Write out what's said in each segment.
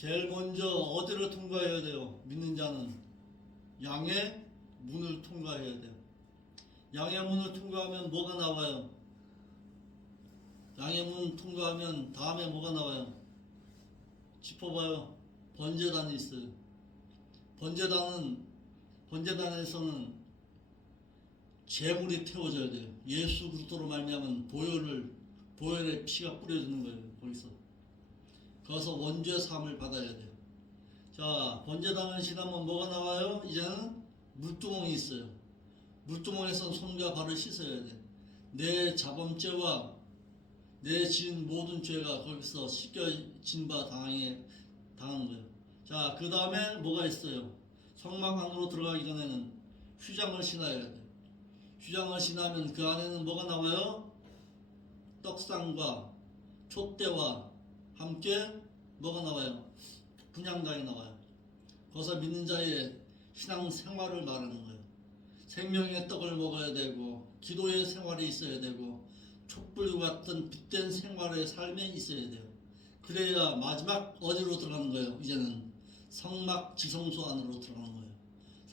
제일 먼저 어디를 통과해야 돼요? 믿는 자는 양의 문을 통과해야 돼요. 양의 문을 통과하면 뭐가 나와요? 양의 문을 통과하면 다음에 뭐가 나와요? 짚어봐요. 번제단이 있어요. 번제단에서는 제물이 태워져야 돼요. 예수 그리스도로 말미암은 보혈의 피가 뿌려지는 거예요. 거기서 원죄 사함을 받아야 돼요. 자, 번제단을 지나면 뭐가 나와요? 이제는 물두멍이 있어요. 물두멍에서 손과 발을 씻어야 돼. 내 자범죄와 내 지은 모든 죄가 거기서 씻겨진 바 당한 거예요. 자, 그 다음에 뭐가 있어요? 성막 안으로 들어가기 전에는 휘장을 신어야 돼요. 휘장을 신으면 그 안에는 뭐가 나와요? 떡상과 촛대와 함께 뭐가 나와요? 분향당이 나와요. 거기서 믿는 자의 신앙 생활을 말하는 거예요. 생명의 떡을 먹어야 되고 기도의 생활이 있어야 되고 촛불과 같은 빛된 생활의 삶에 있어야 돼요. 그래야 마지막 어디로 들어가는 거예요? 이제는 성막 지성소 안으로 들어가는 거예요.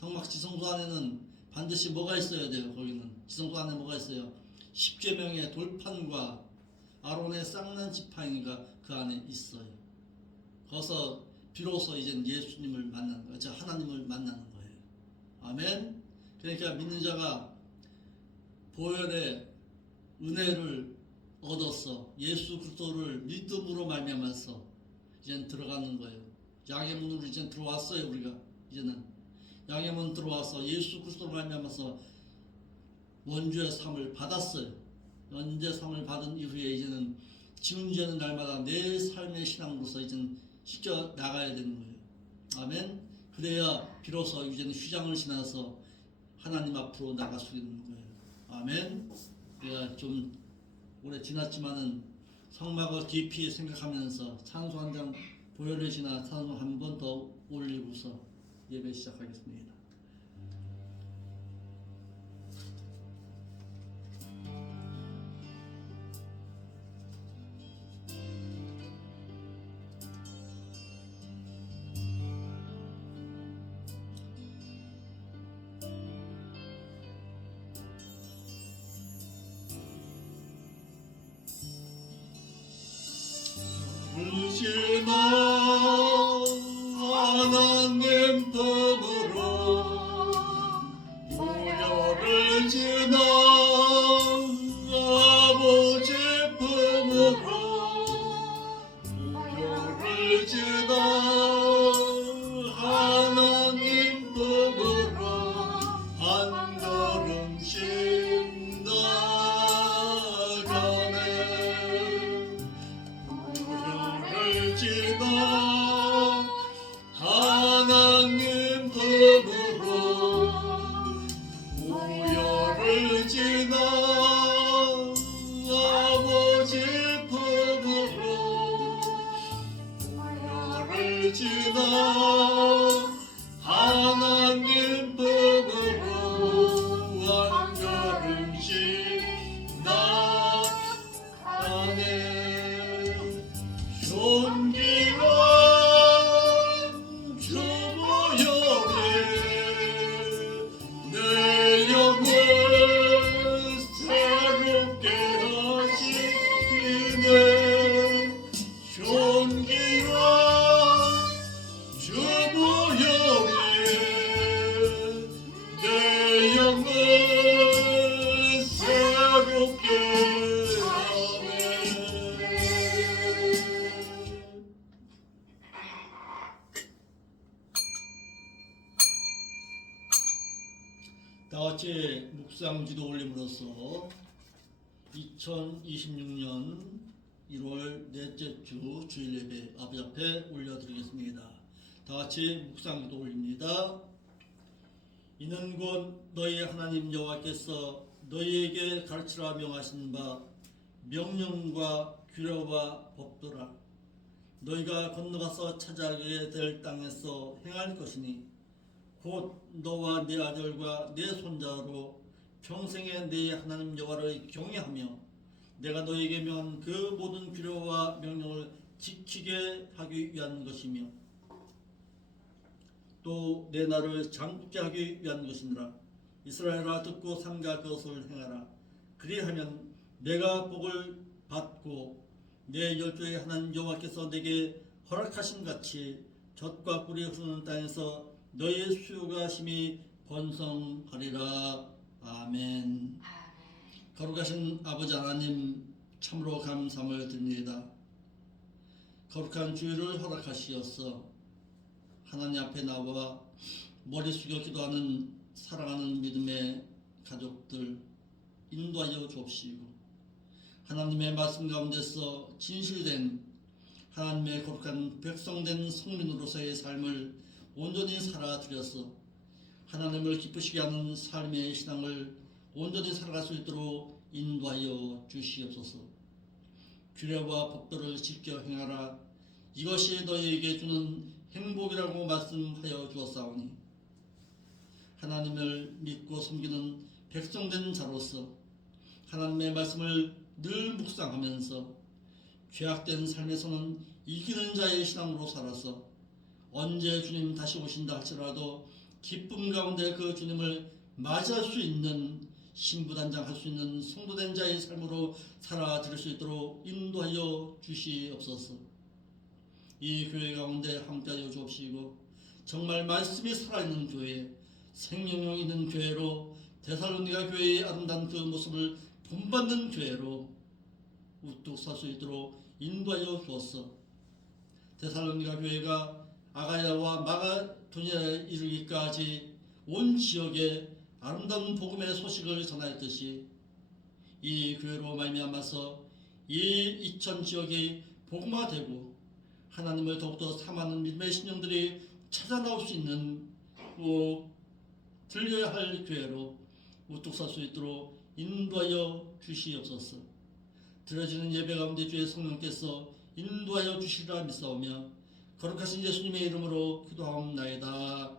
성막 지성소 안에는 반드시 뭐가 있어야 돼요? 거기는 지성소 안에 뭐가 있어요? 십계명의 돌판과 아론의 쌍난 지팡이가 그 안에 있어요. 거기서 비로소 이제 예수님을 만나는 거예요. 즉 하나님을 만나는 거예요. 아멘. 그러니까 믿는 자가 보혈의 은혜를 얻어서 예수 그리스도를 믿음으로 말미암아서 이제 들어가는 거예요. 양의 문으로 이제 들어왔어요. 우리가 이제는 양의 문 들어와서 예수 그리스도로 말미암아서 원죄의 삶을 받았어요. 원죄의 삶을 받은 이후에 이제는 지은 죄는 날마다 내 삶의 신앙으로서 이제는 씻겨 나가야 되는 거예요. 아멘. 그래야 비로소 이제는 휘장을 지나서 하나님 앞으로 나갈 수 있는 거예요. 아멘. 내가 좀 오래 지났지만은 성막을 깊이 생각하면서 찬송 한 장 보혈을 지나 찬송 한 번 더 올리고서 예배 시작하겠습니다. 지나 하나님 품으로 보혈을 지나 아버지 품으로 보혈을 지나 하나님 품으로 한 걸음씩 나가네. 지나 하나님 품으로 보혈을 지나 아버지 품으로 보혈을 지나 하나님 품으로 한 걸음씩 나가네. 존귀한 주 보혈에 내 영을 새롭게 하시네. 존귀한 주 보혈에 내 영을 새롭게 다같이 묵상 기도 올림으로써 2026년 1월 넷째 주 주일 예배 아버지 앞에 올려드리겠습니다. 다같이 묵상 기도 올립니다. 이는 곧 너희 하나님 여호와께서 너희에게 가르치라 명하신 바 명령과 규례와 법도라. 너희가 건너가서 차지하게 될 땅에서 행할 것이니 곧 너와 네 아들과 네 손자로 평생에 네 하나님 여호와를 경외하며 내가 너희에게 명한 그 모든 규례와 명령을 지키게 하기 위한 것이며 또 내 나를 장굳게 하기 위한 것이니라. 이스라엘아 듣고 삼가 그것을 행하라. 그리하면 내가 복을 받고 내 열조의 하나님 여호와께서 내게 허락하신 같이 젖과 꿀이 흐르는 땅에서 너의 수요가 심히 번성하리라. 아멘. 거룩하신 아버지 하나님, 참으로 감사함을 드립니다. 거룩한 주일을 허락하시어서 하나님 앞에 나와 머리 숙여 기도하는 사랑하는 믿음의 가족들 인도하여 주옵시고, 하나님의 말씀 가운데서 진실된 하나님의 거룩한 백성된 성민으로서의 삶을 온전히 살아드려서 하나님을 기쁘시게 하는 삶의 신앙을 온전히 살아갈 수 있도록 인도하여 주시옵소서. 규례와 법도를 지켜 행하라. 이것이 너희에게 주는 행복이라고 말씀하여 주었사오니, 하나님을 믿고 섬기는 백성된 자로서 하나님의 말씀을 늘 묵상하면서 죄악된 삶에서는 이기는 자의 신앙으로 살아서 언제 주님 다시 오신다 할지라도 기쁨 가운데 그 주님을 맞이할 수 있는 신부단장할 수 있는 성도된 자의 삶으로 살아드릴 수 있도록 인도하여 주시옵소서. 이 교회 가운데 함께하여 주옵시고, 정말 말씀이 살아있는 교회, 생명력 있는 교회로, 데살로니가 교회의 아름다운 그 모습을 본받는 교회로 우뚝 설 수 있도록 인도하여 주옵소서. 데살로니가 교회가 아가야와 마가도니아에 이르기까지 온 지역에 아름다운 복음의 소식을 전하였듯이 이 교회로 말미암아서 이 이천 지역이 복음화되고 하나님을 더욱더 사모하는 믿음의 신령들이 찾아 나올 수 있는 꼭 들려야 할 교회로 우뚝 설 수 있도록 인도하여 주시옵소서. 드려지는 예배 가운데 주의 성령께서 인도하여 주시리라 믿사오며 거룩하신 예수님의 이름으로 기도하옵나이다. 아멘.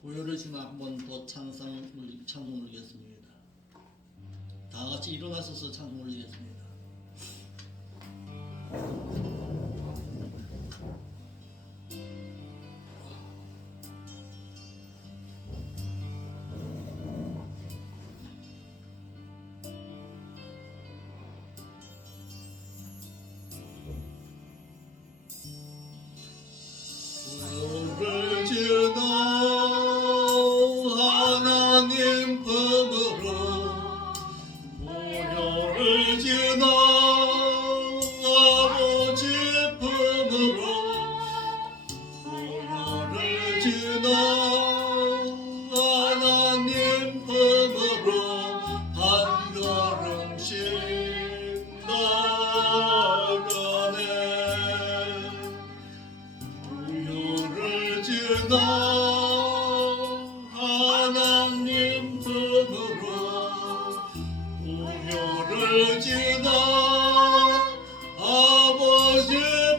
보혈을 지나 한 번 더 찬송 올리겠습니다. 다 같이 일어나셔서 찬송 올리겠습니다. 보혈을 지나 하나님 품으로, 보혈을 지나 아버지 품으로, 보혈을 지나 하나님 품으로 한 걸음씩 나가네. 보혈을 지나 하나님 품으로, 보혈을 지나 아버지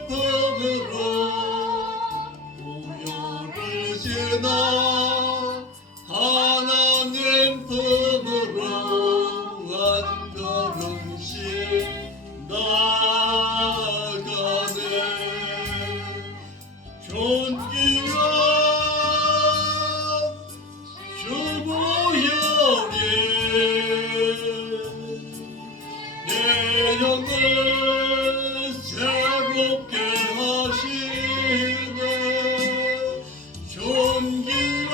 품으로, 보혈을 지나 하나님 품으로 한 걸음씩 나가네. 존귀한 주 보혈이 내 영을 새롭게 하시네. 존귀한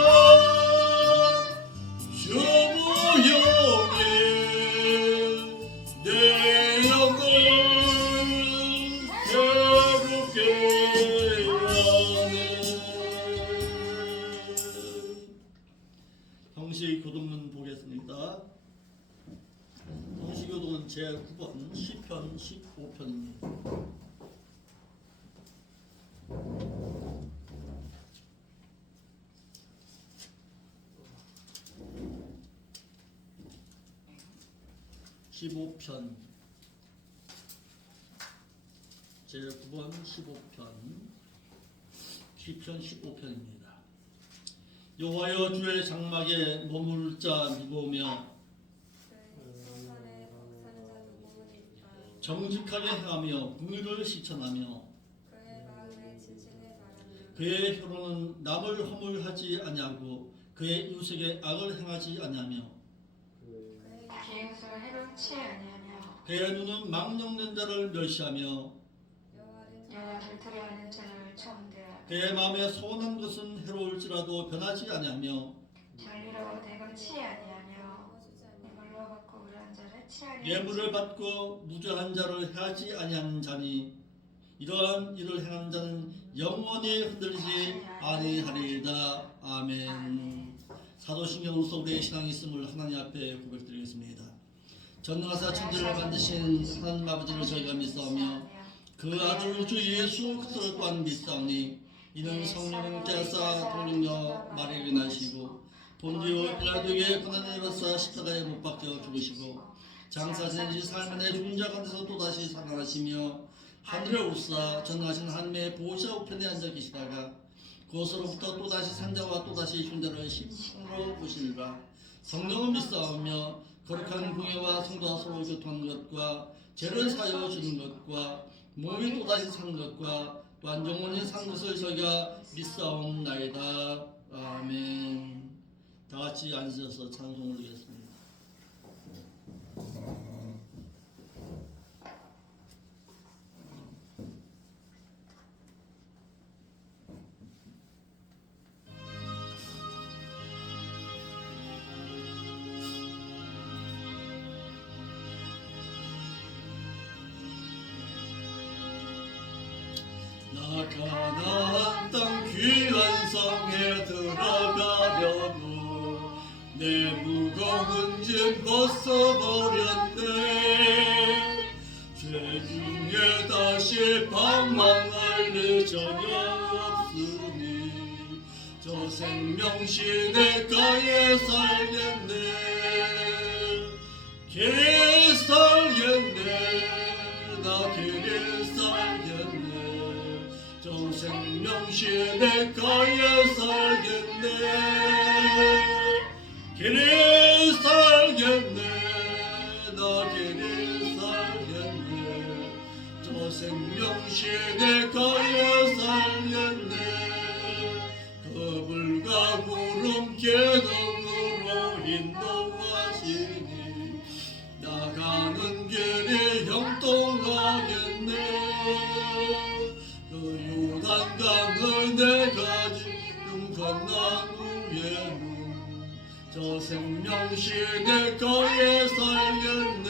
주 보혈이 내 영을 새롭게 하네. 형식 교독문 보겠습니다. 형식 교독은 제9번 시편 15편입니다. 제9번 15편 시편 15편입니다. 여호와여 주의 장막에 머물 자 누구며 정직하게 행하며 궁의를 실천하며 그의 마음에 진실을 바라며 그의 혀로는 남을 허물하지 아니하고 그의 이웃에게 악을 행하지 아니하며 그의 이웃을 해롭지 아니하며 그의 눈은 망령된 자를 멸시하며 여호와를 두려워하는 자를 총대하며 그의 마음에 소원한 것은 해로울지라도 변하지 아니하며 진리로 대금치 아니하며 거주지 예물로 받고 무료한 자를 치하니 예물을 받고 무죄한 자를 해하지 아니하는 자니 이러한 일을 행하는 자는 영원히 흔들리지 아니하리이다. 아멘. 사도신경으로서 우리의 신앙이 있음을 하나님 앞에 고백드리겠습니다. 전능하사 천지를 만드신 하나님 아버지를 저희가 믿사오며 그 아들 우주 예수 그리스도를 또한 믿사오니 이는 성령께서 동력녀 마리아에게 나시고 본디오 빌라도에게 고난을 받사 십자가에 못 박혀 죽으시고 장사 지낸 지 살만에 죽은 자 가운데서 또다시 살아나시며 하늘에 오르사 전능하신 하나님의 보호자 우편에 앉아 계시다가 그것으로부터 또다시 산자와 또다시 죽은 자를 심으로 오시리라. 성령을 믿사오며 거룩한 공예와 성도와 서로 교통하는 것과 죄를 사여 주는 것과 몸이 또다시 사는 것과 또한 영원히 사는 것을 저희가 믿사옵나이다. 아멘. 다 같이 앉으셔서 찬송을 드리겠습니다. 나 가나안 땅 귀한 성에 들어가려고 내 무거운 짐 벗어버렸네. 죄중에 다시 방황할 일 전혀 없으니 저 생명신의 가에 살겠네. 길에 살겠네. 나 길에 살겠네. 저 생명신의 가에 살겠네. 길에 살겠네. 나 길에 살겠네. 저 생명신의 가에 살겠네. 그 불과 구름 계동으로 인도하시니 나가는 길이 형통하겠네. 그 요단강을 내가 지금 건넌 후에는 저 생명신의 가에 살겠네.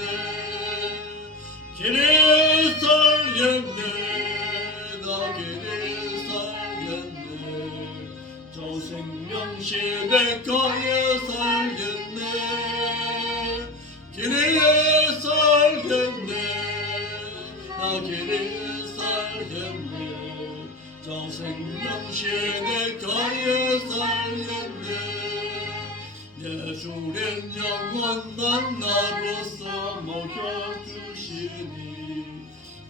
길에 살겠네. 나 길에 살겠네. 저 생명신의 가에 살겠네. 길에 살겠네. 나 길에 살겠네. 저 생명신의 가에 살겠네. 예수의 영원 만나로서 먹여주시니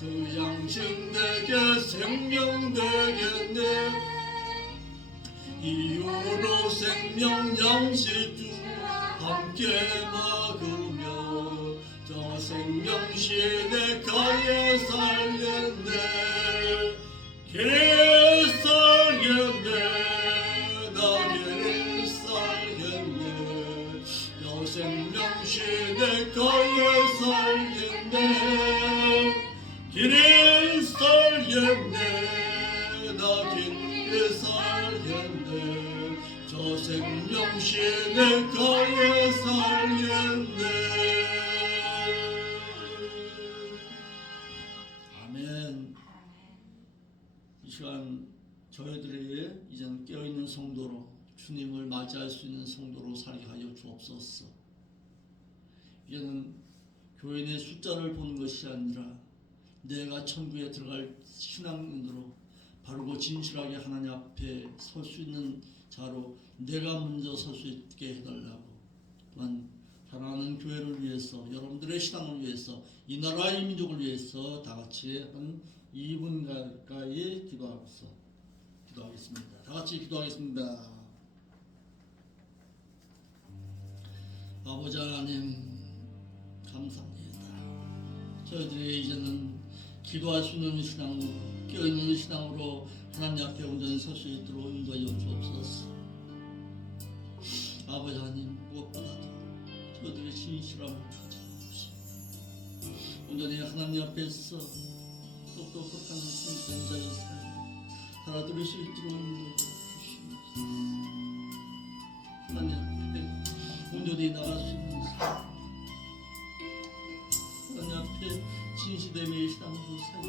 그 양심 내게 생명 되겠네. 이후로 생명 양식 주 함께 먹으며 저 생명신의 가에 살겠네. 길에 살겠네. 나 길에 살겠네. 저 생명신의 가에 살겠네. 길에 살겠네. 나 길에 살겠네. 저 생명신의 가에 살겠네. 아멘. 이 시간 저희들이 이제는 깨어있는 성도로 주님을 맞이할 수 있는 성도로 살게 하여 주옵소서. 이제는 교인의 숫자를 보는 것이 아니라 내가 천국에 들어갈 신앙인으로 바르고 진실하게 하나님 앞에 설 수 있는 자로 내가 먼저 설 수 있게 해달라고, 또한 사랑하는 교회를 위해서, 여러분들의 신앙을 위해서, 이 나라 이 민족을 위해서 다 같이 한 2분 가까이 기도하겠습니다. 다 같이 기도하겠습니다. 아버지 하나님 감사합니다. 저희들이 이제는 기도할 수 있는 신앙으로, 깨어있는 신앙으로 하나님 앞에 온전히 설 수 있도록 인도하여 주옵소서. 아버지 하나님, 무엇보다도 저희들의 진실함을 가져옵시고 온전히 하나님 앞에서 똑똑똑한 성된 자의 삶을 알아들을 수 있도록 인도하여 주시옵소서. 하나님 앞에 온전히 나갈 수 있는 삶, 하나님 앞에 진실됨의 신앙으로 살고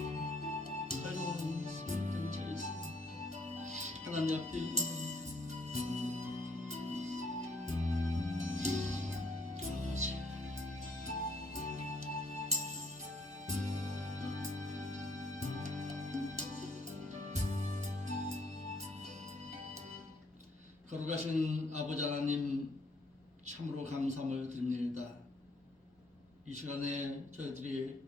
활동하는 성된 자의 삶, 하나님 앞에 온전히 아버지, 거룩하신 아버지 하나님, 참으로 감사함을 드립니다. 이 시간에 저희들이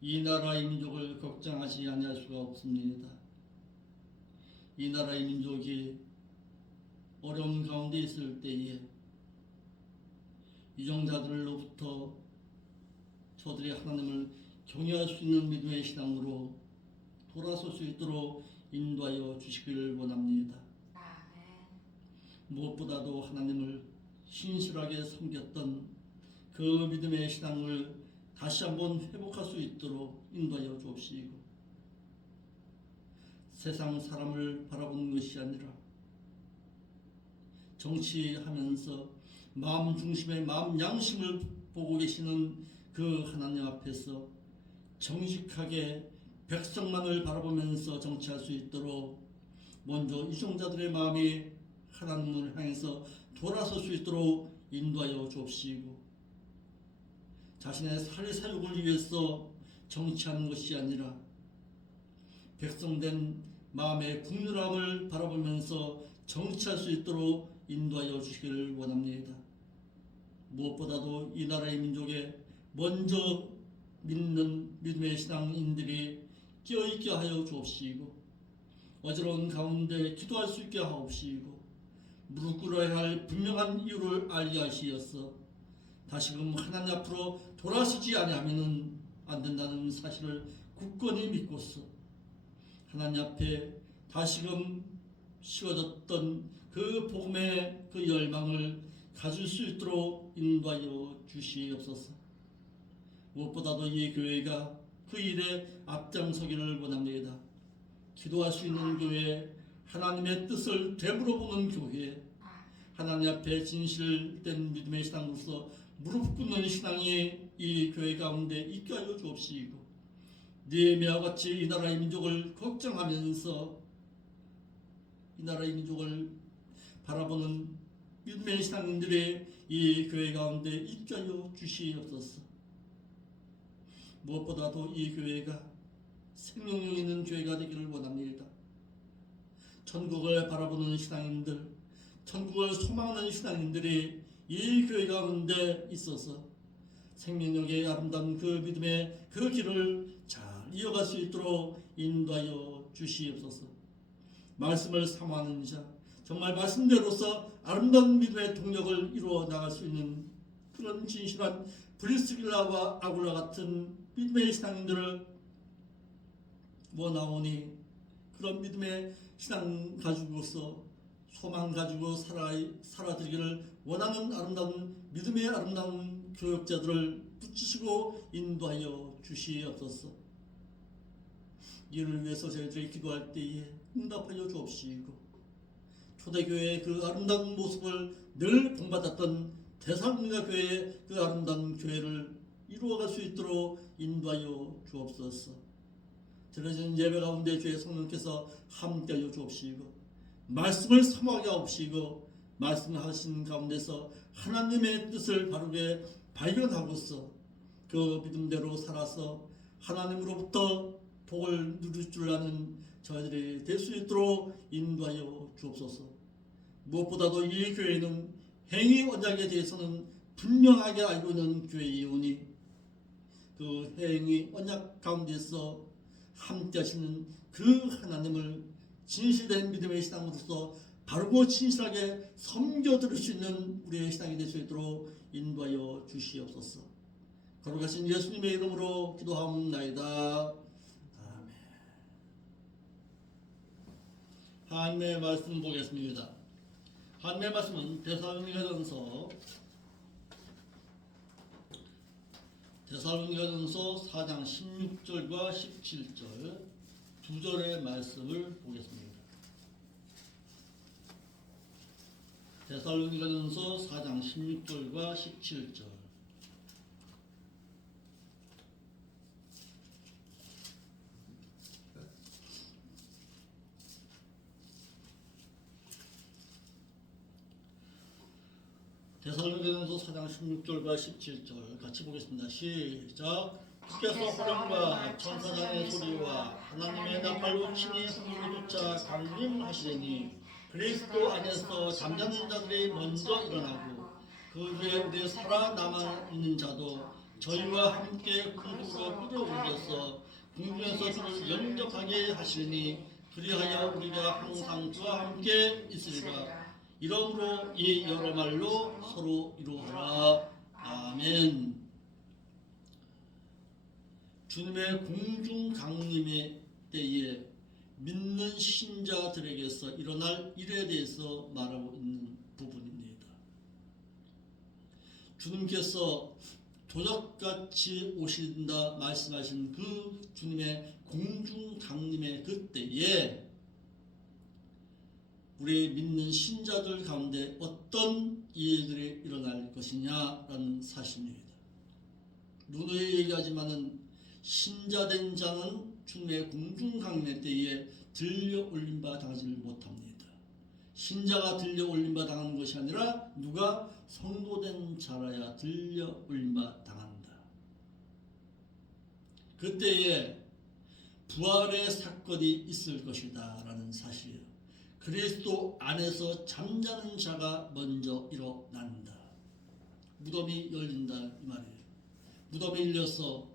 이 나라 이 민족을 걱정하지 아니할 수가 없습니다. 이 나라 이 민족이 어려운 가운데 있을 때에 유정자들로부터 저들이 하나님을 경외할 수 있는 믿음의 신앙으로 돌아설 수 있도록 인도하여 주시기를 원합니다. 아멘. 무엇보다도 하나님을 신실하게 섬겼던 그 믿음의 신앙을 다시 한번 회복할 수 있도록 인도하여 주옵시고, 세상 사람을 바라보는 것이 아니라 정치하면서 마음 중심의 마음 양심을 보고 계시는 그 하나님 앞에서 정직하게 백성만을 바라보면서 정치할 수 있도록 먼저 유종자들의 마음이 하나님을 향해서 돌아설 수 있도록 인도하여 주옵시고, 자신의 사회사육을 위해서 정치하는 것이 아니라 백성된 마음의 국률함을 바라보면서 정치할 수 있도록 인도하여 주시기를 원합니다. 무엇보다도 이 나라의 민족에 먼저 믿는 믿음의 신앙인들이 깨어있게 하여 주옵시고, 어지러운 가운데 기도할 수 있게 하옵시고, 무릎 꿇어야 할 분명한 이유를 알게 하시어서 다시금 하나님 앞으로 돌아서지 아니하면 안 된다는 사실을 굳건히 믿고서 하나님 앞에 다시금 식어졌던 그 복음의 그 열망을 가질 수 있도록 인도하여 주시옵소서. 무엇보다도 이 교회가 그 일에 앞장서기를 원합니다. 기도할 수 있는 교회, 하나님의 뜻을 되물어보는 교회, 하나님 앞에 진실된 믿음의 신앙으로서 무릎 꿇는 신앙이 이 교회 가운데 있게 하여 주옵시고, 느헤미야와 같이 이 나라의 민족을 걱정하면서 이 나라의 민족을 바라보는 믿음의 신앙인들의 이 교회 가운데 있게 하여 주시옵소서. 무엇보다도 이 교회가 생명력 있는 교회가 되기를 원합니다. 천국을 바라보는 신앙인들, 천국을 소망하는 신앙인들이 이 교회 가운데 있어서 생명력의 아름다운 그 믿음의 그 길을 잘 이어갈 수 있도록 인도하여 주시옵소서. 말씀을 사모하는 자, 정말 말씀대로서 아름다운 믿음의 동력을 이루어 나갈 수 있는 그런 진실한 브리스길라와 아굴라 같은 믿음의 신앙인들을 원하오니, 그런 믿음의 신앙 가지고서 소망 가지고 살아들기를 원하는 아름다운 믿음의 아름다운 교역자들을 붙이시고 인도하여 주시옵소서. 이를 위해서 저희들이 기도할 때에 응답하여 주옵시고, 초대교회의 그 아름다운 모습을 늘 본받았던 대사국민가 교회의 그 아름다운 교회를 이루어갈 수 있도록 인도하여 주옵소서. 드려진 예배 가운데 주의 성령께서 함께하여 주옵시고, 말씀을 사모하게 하옵시고, 말씀하신 가운데서 하나님의 뜻을 바르게 발견하고서 그 믿음대로 살아서 하나님으로부터 복을 누릴 줄 아는 저희들이 될 수 있도록 인도하여 주옵소서. 무엇보다도 이 교회는 행위 언약에 대해서는 분명하게 알고 있는 교회이오니, 그 행위 언약 가운데서 함께 하시는 그 하나님을 진실된 믿음의 신앙으로서 바르고 진실하게 섬겨 들을 수 있는 우리의 신앙이 될 수 있도록 인도하여 주시옵소서. 거룩하신 예수님의 이름으로 기도하옵나이다. 아멘. 하나님의 말씀 보겠습니다. 하나님의 말씀은 데살로니가전서 4장 16절과 17절 두 절의 말씀을 보겠습니다. 데살로니가전서 4장 16절과 17절. 데살로니가전서 4장 16절과 17절 같이 보겠습니다. 시작. 주께서 호령과 천사장의 소리와 하나님의 나팔로 친히 하늘로 쫓아 강림하시리니 그리스도 안에서 잠자는 자들이 먼저 일어나고 그 후에 우리 살아남아 있는 자도 저희와 함께 구름으로 끌어올려서 공중에서 주를 영접하게 하시니 그리하여 우리가 항상 주와 함께 있으리라. 이러므로 이 여러 말로 서로 이루어라. 아멘. 주님의 공중 강림의 때에 믿는 신자들에게서 일어날 일에 대해서 말하고 있는 부분입니다. 주님께서 도적같이 오신다 말씀하신 그 주님의 공중 강림의 그때에 우리 믿는 신자들 가운데 어떤 일들이 일어날 것이냐라는 사실입니다. 누누이 얘기하지만은 신자된 자는 주님의 공중 강림의 때에 들려 올림 바 당하지를 못합니다. 신자가 들려 올림 바 당하는 것이 아니라 누가 성도된 자라야 들려 올림 바 당한다. 그때에 부활의 사건이 있을 것이다 라는 사실이에요. 그리스도 안에서 잠자는 자가 먼저 일어난다. 무덤이 열린다 이 말이에요. 무덤이 열려서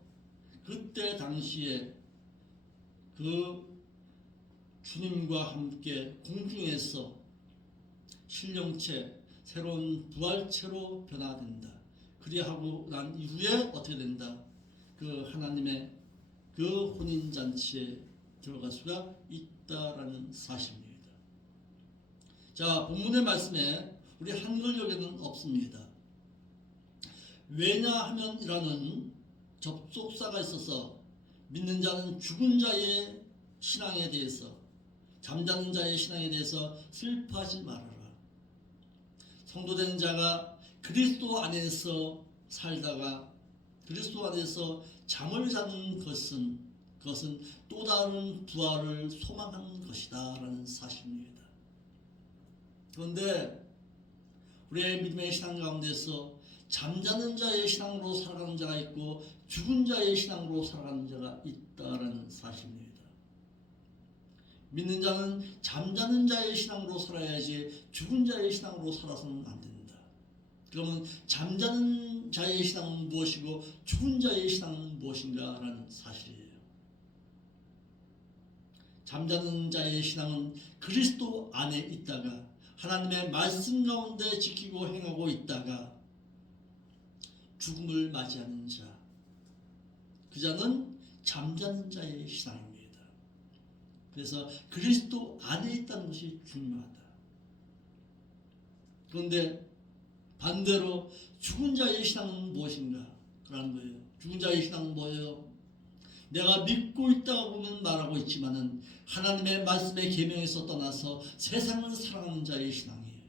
그때 당시에 그 주님과 함께 공중에서 신령체 새로운 부활체로 변화된다. 그리하고 난 이후에 어떻게 된다? 그 하나님의 그 혼인잔치에 들어갈 수가 있다라는 사실입니다. 자, 본문의 말씀에 우리 한글역에는 없습니다. 왜냐하면이라는 접속사가 있어서 믿는 자는 죽은 자의 신앙에 대해서 잠자는 자의 신앙에 대해서 슬퍼하지 말아라. 성도된 자가 그리스도 안에서 살다가 그리스도 안에서 잠을 자는 것은 또 다른 부활을 소망하는 것이다 라는 사실입니다. 그런데 우리의 믿음의 신앙 가운데서 잠자는 자의 신앙으로 살아가는 자가 있고 죽은 자의 신앙으로 살아가는 자가 있다라는 사실입니다. 믿는 자는 잠자는 자의 신앙으로 살아야지 죽은 자의 신앙으로 살아서는 안 된다. 그러면 잠자는 자의 신앙은 무엇이고 죽은 자의 신앙은 무엇인가라는 사실이에요. 잠자는 자의 신앙은 그리스도 안에 있다가 하나님의 말씀 가운데 지키고 행하고 있다가 죽음을 맞이하는 자, 그 자는 잠자는 자의 신앙입니다. 그래서 그리스도 안에 있다는 것이 중요하다. 그런데 반대로 죽은 자의 신앙은 무엇인가? 그러는 거예요. 죽은 자의 신앙은 뭐예요? 내가 믿고 있다고는 말하고 있지만은 하나님의 말씀의 계명에서 떠나서 세상을 사랑하는 자의 신앙이에요.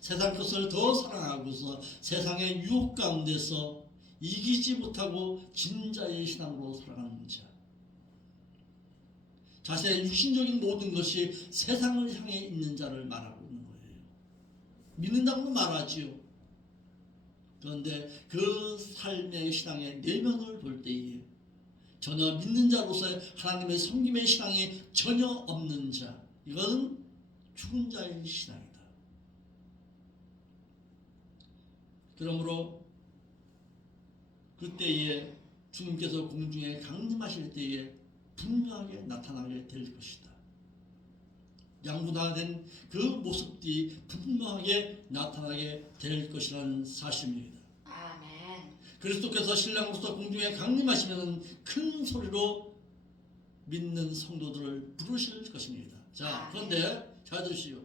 세상 것을 더 사랑하고서 세상의 유혹 가운데서 이기지 못하고 진 자의 신앙으로 살아가는 자. 자신의 육신적인 모든 것이 세상을 향해 있는 자를 말하고 있는 거예요. 믿는다고는 말하지요. 그런데 그 삶의 신앙의 내면을 볼 때에 전혀 믿는 자로서의 하나님의 섬김의 신앙이 전혀 없는 자, 이것은 죽은 자의 신앙이다. 그러므로 그때에 주님께서 공중에 강림하실 때에 분명하게 나타나게 될 것이다. 양분화된 그 모습들이 분명하게 나타나게 될 것이라는 사실입니다. 아멘. 그리스도께서 신랑으로서 공중에 강림하시면 큰 소리로 믿는 성도들을 부르실 것입니다. 자, 그런데 잘 들으시오.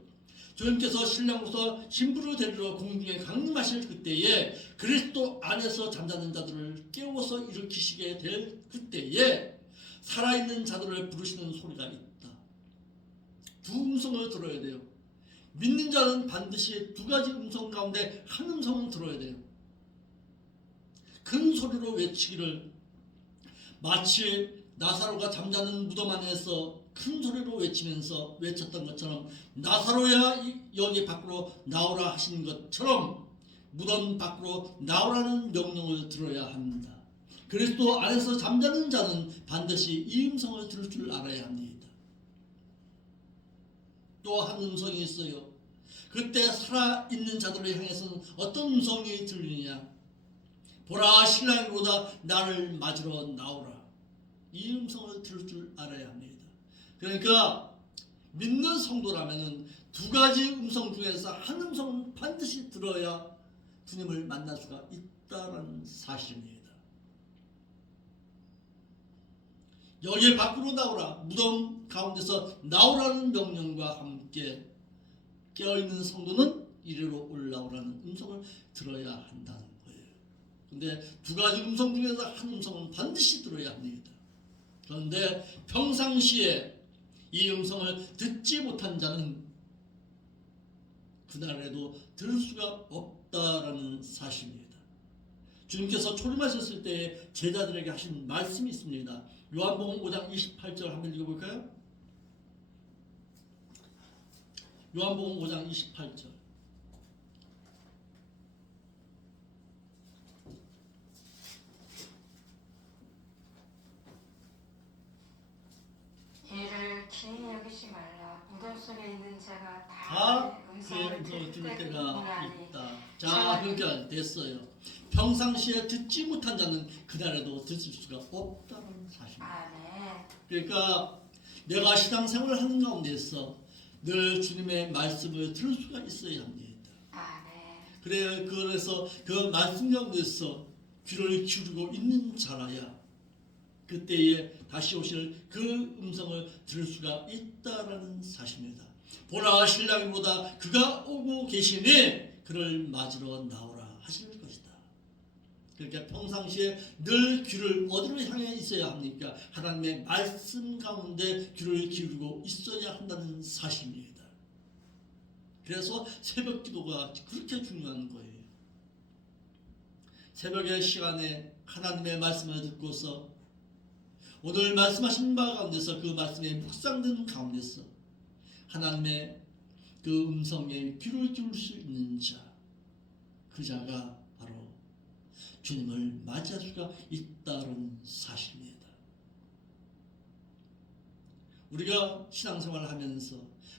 주님께서 신랑으로서 신부를 데리러 공중에 강림하실 그때에 그리스도 안에서 잠자는 자들을 깨워서 일으키시게 될 그때에 살아있는 자들을 부르시는 소리가 있다. 두 음성을 들어야 돼요. 믿는 자는 반드시 두 가지 음성 가운데 한 음성은 들어야 돼요. 큰 소리로 외치기를 마치 나사로가 잠자는 무덤 안에서 큰 소리로 외치면서 외쳤던 것처럼 나사로야 여기 밖으로 나오라 하신 것처럼 무덤 밖으로 나오라는 명령을 들어야 합니다. 그리스도 안에서 잠자는 자는 반드시 이 음성을 들을 줄 알아야 합니다. 또 한 음성이 있어요. 그때 살아있는 자들을 향해서는 어떤 음성이 들리느냐? 보라 신랑이 오다 나를 맞으러 나오라. 이 음성을 들을 줄 알아야 합니다. 그러니까 믿는 성도라면은 두 가지 음성 중에서 한 음성은 반드시 들어야 주님을 만날 수가 있다는 사실입니다. 여기 밖으로 나오라. 무덤 가운데서 나오라는 명령과 함께 깨어있는 성도는 이리로 올라오라는 음성을 들어야 한다는 거예요. 근데 두 가지 음성 중에서 한 음성은 반드시 들어야 합니다. 그런데 평상시에 이 음성을 듣지 못한 자는 그날에도 들을 수가 없다라는 사실입니다. 주님께서 초림하셨을 때 제자들에게 하신 말씀이 있습니다. 요한복음 5장 28절 한번 읽어볼까요? 요한복음 5장 28절. 이를 기이 여기지 말라. 무덤 속에 있는 자가 다 다 음성을 들을 들을 때가 때문에 있다. 자, 그러니까 됐어요. 평상시에 듣지 못한 자는 그날에도 듣을 수가 없다는 사실입니다. 아멘. 그러니까 내가 신앙생활을 하는 가운데서 늘 주님의 말씀을 들을 수가 있어야 합니다. 아멘. 그래서 그 말씀 가운데서 귀를 기울이고 있는 자라야 그때에 다시 오실 그 음성을 들을 수가 있다라는 사실입니다. 보라 신랑이보다 그가 오고 계시니 그를 맞으러 나오라 하실 것이다. 그러니까 평상시에 늘 귀를 어디로 향해 있어야 합니까? 하나님의 말씀 가운데 귀를 기울이고 있어야 한다는 사실입니다. 그래서 새벽 기도가 그렇게 중요한 거예요. 새벽의 시간에 하나님의 말씀을 듣고서 오늘 말씀하신 바 가운데서 그 말씀에 묵상되는 가운데서 하나님의 그 음성에 귀를 기울일 수 있는 자, 그 자가 바로 주님을 맞이할 수가 있다는 사실입니다. 우리가 신앙생활을 하면서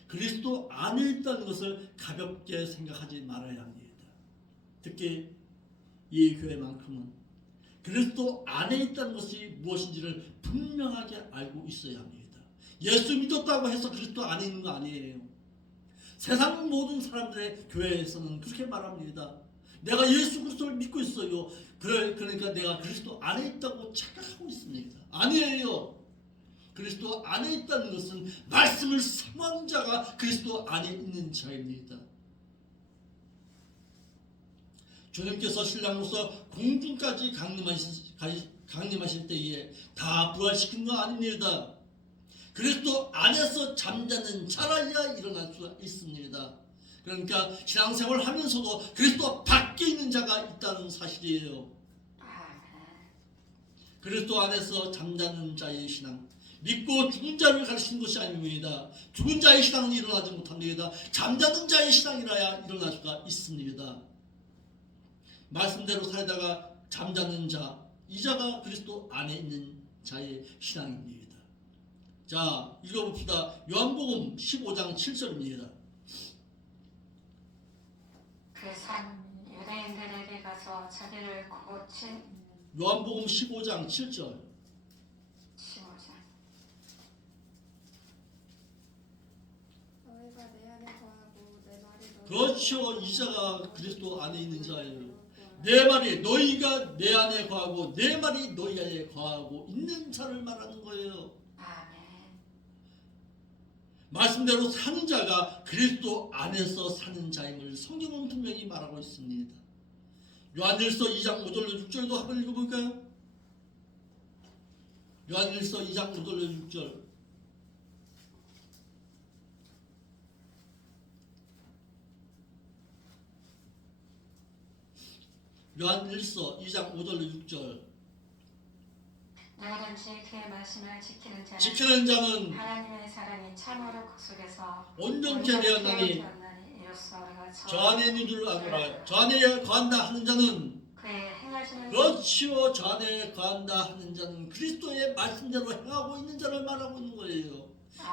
그리스도 안에 있다는 것을 가볍게 생각하지 말아야 합니다. 특히 이 교회만큼은 그리스도 안에 있다는 것이 무엇인지를 분명하게 알고 있어야 합니다. 예수 믿었다고 해서 그리스도 안에 있는 거 아니에요. 세상 모든 사람들의 교회에서는 그렇게 말합니다. 내가 예수 그리스도를 믿고 있어요. 그러니까 내가 그리스도 안에 있다고 착각하고 있습니다. 아니에요. 그리스도 안에 있다는 것은 말씀을 사모하는 자가 그리스도 안에 있는 자입니다. 주님께서 신랑으로서 공중까지 강림하실 때에 다 부활시킨 거 아닙니다. 그리스도 안에서 잠자는 자라야 일어날 수가 있습니다. 그러니까 신앙생활을 하면서도 그리스도 밖에 있는 자가 있다는 사실이에요. 그리스도 안에서 잠자는 자의 신앙, 믿고 죽은 자를 가르치는 것이 아닙니다. 죽은 자의 신앙은 일어나지 못합니다. 잠자는 자의 신앙이라야 일어날 수가 있습니다. 말씀대로 살다가 잠자는 자, 이 자가 그리스도 안에 있는 자의 신앙입니다. 자, 읽어봅시다. 요한복음 15장 7절입니다. 그 산 유대인들에게 가서 자기를 고친 요한복음 15장 7절. 15장. 너희가 내 안에 거하고 내 말이 너희 그렇죠. 이 자가 그리스도 안에 있는 자예요. 내 말이 너희가 내 안에 거하고 내 말이 너희 안에 거하고 있는 자를 말하는 거예요. 아멘. 말씀대로 사는 자가 그리스도 안에서 사는 자임을 성경은 분명히 말하고 있습니다. 요한일서 2장 5절로 6절도 한번 읽어볼까요? 요한일서 2장 5절로 6절. 요한일서 2장 5절로 6절. 누구든지 그의 말씀을 지키는 자는 하나님의 사랑이 참으로 그 속에서 온전케 되었나니 저 안에 있는 줄 아노라. 저 안에 거한다 하는 자는 그의 행하시는 그렇지요. 저 안에 거한다 하는 자는 그리스도의 말씀대로 행하고 있는 자를 말하고 있는 거예요.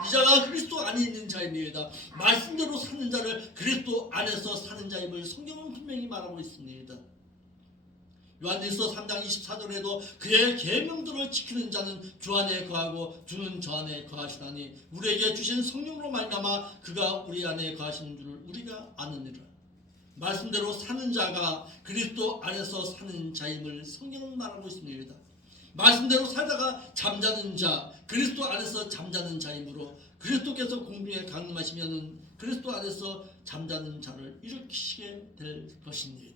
이 자가 그리스도 안에 있는 자입니다. 말씀대로 사는 자를 그리스도 안에서 사는 자임을 성경은 분명히 말하고 있습니다. 요한일서 3장 24절에도 그의 계명들을 지키는 자는 주 안에 거하고 주는 저 안에 거하시나니 우리에게 주신 성령으로 말미암아 그가 우리 안에 거하시는 줄을 우리가 아느니라. 말씀대로 사는 자가 그리스도 안에서 사는 자임을 성경은 말하고 있습니다. 말씀대로 살다가 잠자는 자, 그리스도 안에서 잠자는 자이므로 그리스도께서 공중에 강림하시면은 그리스도 안에서 잠자는 자를 일으키시게 될 것입니다.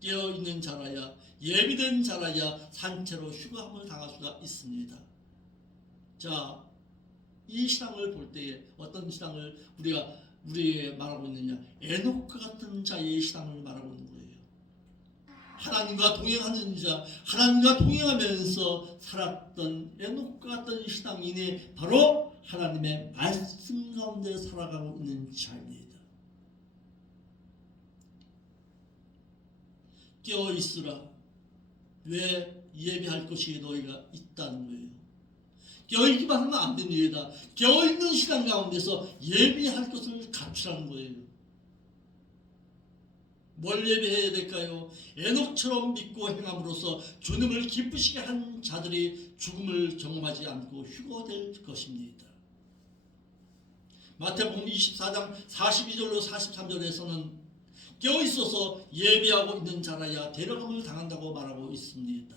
깨어있는 자라야, 예비된 자라야 산채로 휴가함을 당할 수가 있습니다. 자, 이 신앙을 볼 때에 어떤 신앙을 우리가 말하고 있느냐? 에녹과 같은 자의 신앙을 말하고 있는 거예요. 하나님과 동행하는 자, 하나님과 동행하면서 살았던 에녹과 같은 신앙인이 바로 하나님의 말씀 가운데 살아가고 있는 자입니다. 깨어있으라. 왜? 예비할 것이 너희가 있다는 거예요. 깨어있기만 하면 안 됩니다. 깨어있는 시간 가운데서 예비할 것을 갖추라는 거예요. 뭘 예비해야 될까요? 에녹처럼 믿고 행함으로써 주님을 기쁘시게 한 자들이 죽음을 경험하지 않고 휴거될 것입니다. 마태복음 24장 42절로 43절에서는 깨어있어서 예비하고 있는 자라야 데려감을 당한다고 말하고 있습니다.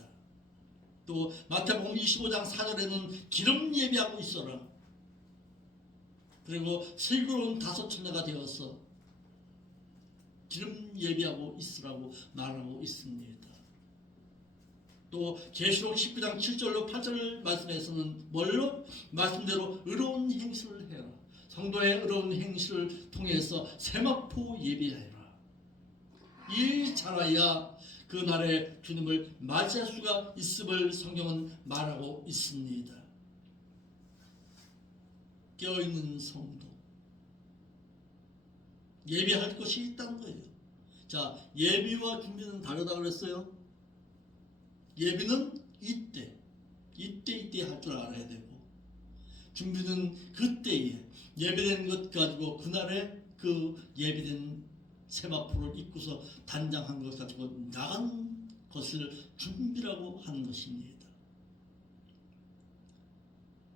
또 마태복음 25장 4절에는 기름 예비하고 있어라. 그리고 슬기로운 다섯 처녀가 되어서 기름 예비하고 있으라고 말하고 있습니다. 또 계시록 19장 7절로 8절 말씀에서는 뭘로? 말씀대로 의로운 행실을 해라. 성도의 의로운 행실을 통해서 세마포 예비하여라. 이 자라야 그날에 주님을 맞이할 수가 있음을 성경은 말하고 있습니다. 깨어있는 성도, 예비할 것이 있다는 거예요. 자, 예비와 준비는 다르다고 그랬어요. 예비는 이때 할 줄 알아야 되고, 준비는 그때에 예비된 것 가지고 그날에 그 예비된 세마포를 입고서 단장한 것 가지고 나간 것을 준비라고 하는 것입니다.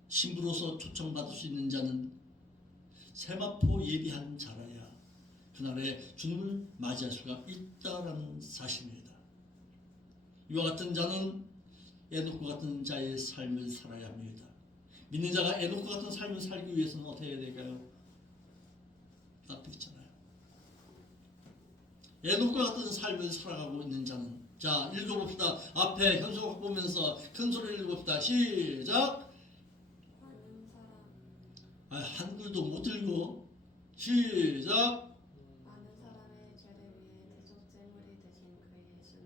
신부로서 초청받을 수 있는 자는 세마포 예비한 자라야 그날에 주님을 맞이할 수가 있다라는 사실입니다. 이와 같은 자는 에녹과 같은 자의 삶을 살아야 합니다. 믿는 자가 에녹과 같은 삶을 살기 위해서는 어떻게 해야 될까요? 앞에 있잖아요. 에녹과 같은 삶을 살아가고 있는 자는, 자, 읽어봅시다. 앞에 현수막 보면서 큰 소리를 읽어봅시다. 시작. 많은 사람 한글도 못 읽어. 시작. 많은 사람의 죄를 위해 대속제물이 되신 그 예수는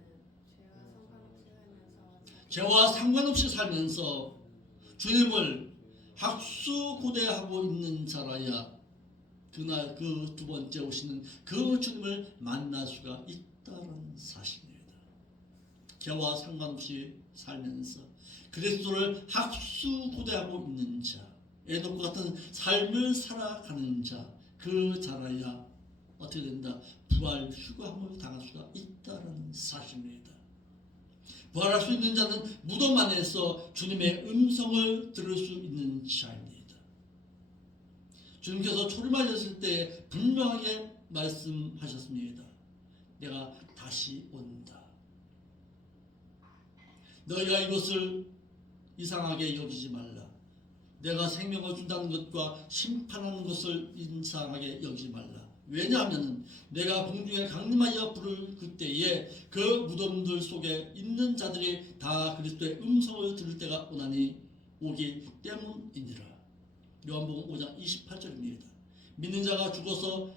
죄와 상관없이 살면서 주님을 학수고대하고 있는 자라야 그날 그 두 번째 오시는 그 주님을 만날 수가 있다는 사실입니다. 죄와 상관없이 살면서 그리스도를 학수고대하고 있는 자, 에녹과 같은 삶을 살아가는 자, 그 자라야 어떻게 된다? 부활 휴가함을 당할 수가 있다는 사실입니다. 부활할 수 있는 자는 무덤 안에서 주님의 음성을 들을 수 있는 자입니다. 주님께서 초림하셨을 때 분명하게 말씀하셨습니다. 내가 다시 온다. 너희가 이것을 이상하게 여기지 말라. 내가 생명을 준다는 것과 심판하는 것을 이상하게 여기지 말라. 왜냐하면 내가 공중에 강림하여 부를 그때에 그 무덤들 속에 있는 자들이 다 그리스도의 음성을 들을 때가 오기 때문이니라. 요한복음 5장 28절입니다. 믿는 자가 죽어서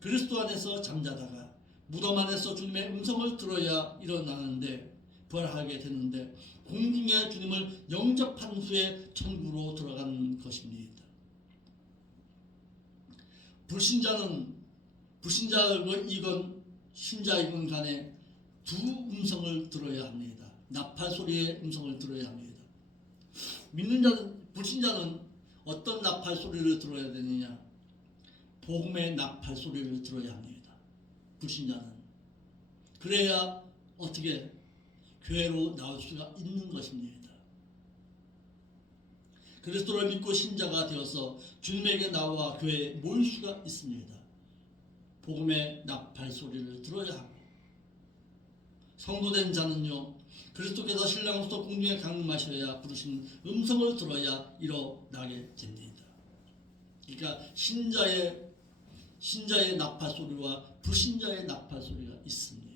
그리스도 안에서 잠자다가 무덤 안에서 주님의 음성을 들어야 일어나는데 부활하게 되는데 공중에 주님을 영접한 후에 천국으로 들어간 것입니다. 불신자이건 신자이건 간에 두 음성을 들어야 합니다. 나팔 소리의 음성을 들어야 합니다. 불신자는 어떤 나팔 소리를 들어야 되느냐? 복음의 나팔 소리를 들어야 합니다. 불신자는. 그래야 어떻게 교회로 나올 수가 있는 것입니다. 그리스도를 믿고 신자가 되어서 주님에게 나와 교회에 모일 수가 있습니다. 복음의 나팔 소리를 들어야 하고, 성도된 자는요, 그리스도께서 신랑으로서 공중에 강림하셔야 부르신 음성을 들어야 일어나게 됩니다. 그러니까 신자의 나팔 소리와 불신자의 나팔 소리가 있습니다.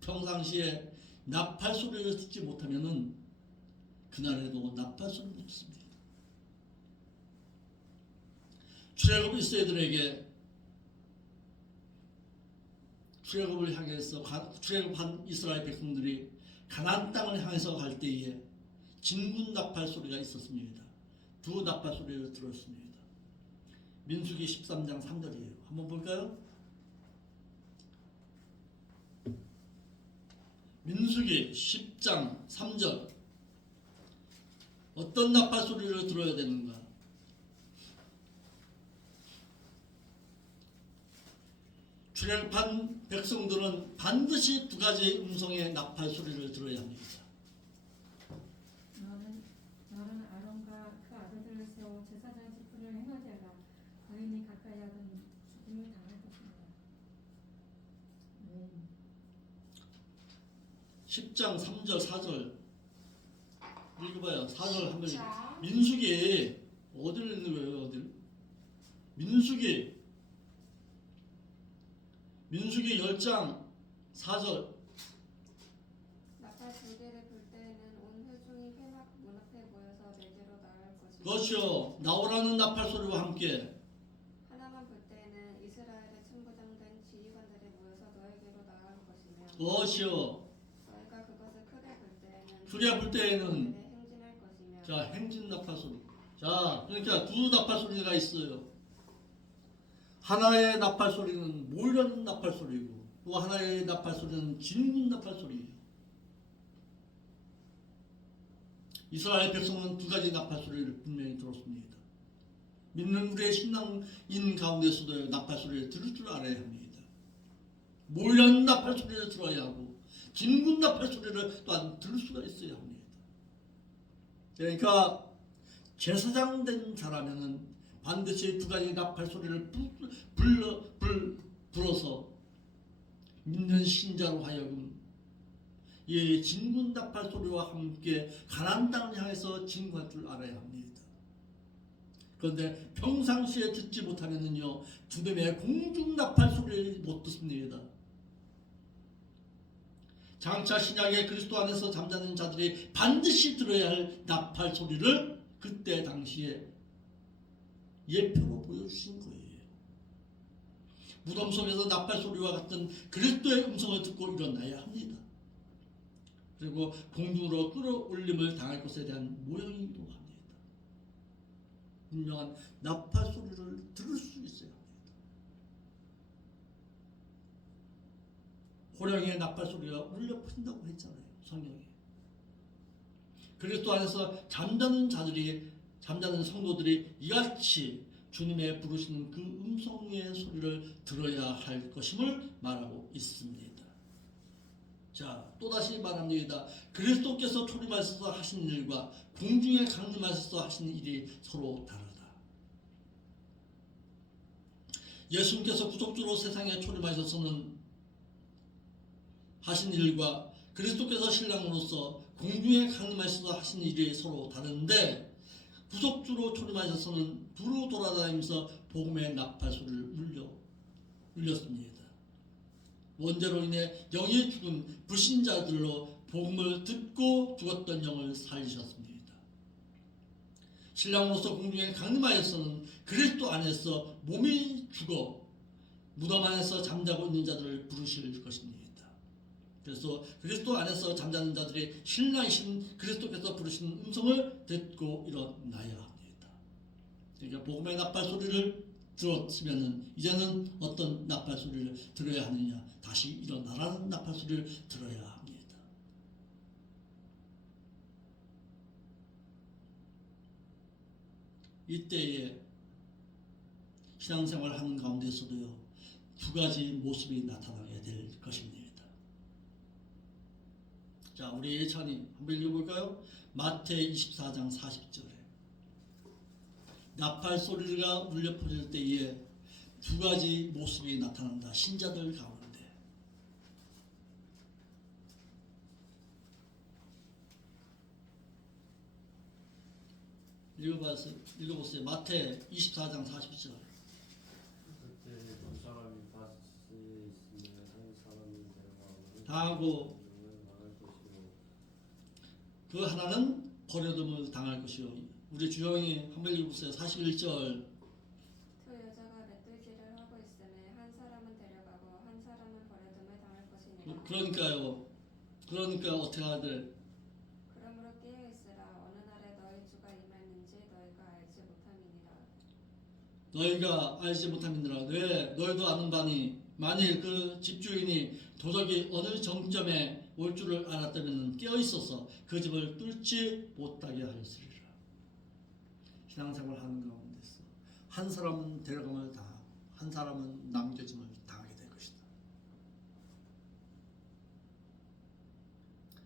평상시에 나팔 소리를 듣지 못하면은 그날에도 나팔 소리를 듣습니다. 출애굽 1세들에게 출애굽을 향해서 출애굽한 이스라엘 백성들이 가나안 땅을 향해서 갈 때에 진군 나팔 소리가 있었습니다. 두 나팔 소리를 들었습니다. 민수기 13장 3절이에요. 한번 볼까요? 민수기 10장 3절. 어떤 나팔 소리를 들어야 되는가? 출애굽한 백성들은 반드시 두 가지 음성의 나팔 소리를 들어야 합니다. 너는 아론과 그 아들들을 세워 제사장 직분을 행하게 하라. 거인이 가까이 하던 죽음을 당할 것입니다. 10장 3절 4절 읽어봐요. 4절 한번 자. 민수기 어디를 읽는 거예요? 어디를? 민수기 10장 4절. 나팔 두 개를 불 때에는 온 회중이 회막 문 앞에 모여서 내게로 나갈 것이며 그렇죠. 나오라는 나팔 소리와 함께. 하나만 불 때에는 이스라엘의 천부장된 지휘관들이 모여서 너에게로 나갈 것이며 그렇죠. 너희가 그것을 크게 불 때에는 행진할 것이며 자, 행진 나팔 소리. 자, 그러니까 두 나팔 소리가 있어요. 하나의 나팔 소리는 모이라는 나팔 소리고, 또 하나의 나팔 소리는 진군 나팔 소리예요. 이스라엘 백성은 두 가지 나팔 소리를 분명히 들었습니다. 믿는 우리의 신앙인 가운데서도 나팔 소리를 들을 줄 알아야 합니다. 모이라는 나팔 소리를 들어야 하고, 진군 나팔 소리를 또한 들을 수가 있어야 합니다. 그러니까 제사장 된 사람에는 반드시 두 가지 나팔 소리를 불어서 믿는 신자로 하여금 이 진군 나팔 소리와 함께 가나안 땅을 향해서 진군할 줄 알아야 합니다. 그런데 평상시에 듣지 못하면요 주님의 공중 나팔 소리를 못 듣습니다. 장차 신약의 그리스도 안에서 잠자는 자들이 반드시 들어야 할 나팔 소리를 그때 당시에 예표로 보여주신 거예요. 무덤 속에서 나팔 소리와 같은 그리스도의 음성을 듣고 일어나야 합니다. 그리고 공중으로 끌어올림을 당할 것에 대한 모형이기도 합니다. 분명한 나팔 소리를 들을 수 있어야 합니다. 호령의 나팔 소리가 울려 퍼진다고 했잖아요. 성경에. 그리스도 안에서 잠자는 성도들이 이같이 주님의 부르시는 그 음성의 소리를 들어야 할 것임을 말하고 있습니다. 자, 또다시 말합니다. 그리스도께서 초림하셔서 하신 일과 공중에 강림하셔서 하신 일이 서로 다르다. 예수님께서 구속주로 세상에 초림하셔서는 하신 일과 그리스도께서 신랑으로서 공중에 강림하셔서 하신 일이 서로 다른데, 구속주로 초림하셔서는 두루 돌아다니면서 복음의 나팔소리를 울렸습니다. 원죄로 인해 영이 죽은 불신자들로 복음을 듣고 죽었던 영을 살리셨습니다. 신랑으로서 공중에 강림하여서는 그리스도 안에서 몸이 죽어 무덤 안에서 잠자고 있는 자들을 부르실 것입니다. 그래서 그리스도 안에서 잠자는 자들이 신랑이신 그리스도께서 부르시는 음성을 듣고 일어나야 합니다. 그러니까 복음의 나팔 소리를 들었으면은 이제는 어떤 나팔 소리를 들어야 하느냐? 다시 일어나라는 나팔 소리를 들어야 합니다. 이때에 신앙생활 하는 가운데서도요, 두 가지 모습이 나타나게 될 것입니다. 자, 우리 예찬이 한번 읽어볼까요? 마태 24장 40절에 나팔 소리가 울려 퍼질 때에 두 가지 모습이 나타난다. 신자들 가운데. 읽어보세요. 마태 24장 40절. 그때 두 사람이 밭에 있으면 한 사람이 데려가면 당하고 당할 것이요. 그 하나는 버려둠을 당할 것이요. 우리 주영이 한번 읽어보세요. 41절. 두 여자가 멧돼지를 하고 있음에 한 사람은 데려가고 한 사람은 버려둠을 당할 것이니라. 그러니까 어떻게 해야 돼? 그러므로 깨어 있으라. 어느 날에 너희 주가 임했는지 너희가 알지 못함이니라. 너희가 알지 못함이니라. 왜? 너희도 아는 바니 만일 그 집주인이 도적이 어느 정점에 올 줄을 알았다면 깨어 있어서 그 집을 뚫지 못하게 하였으리라. 신앙생활 하는 가운데서 한 사람은 데려감을 당하고 한 사람은 남겨짐을 당하게 될 것이다.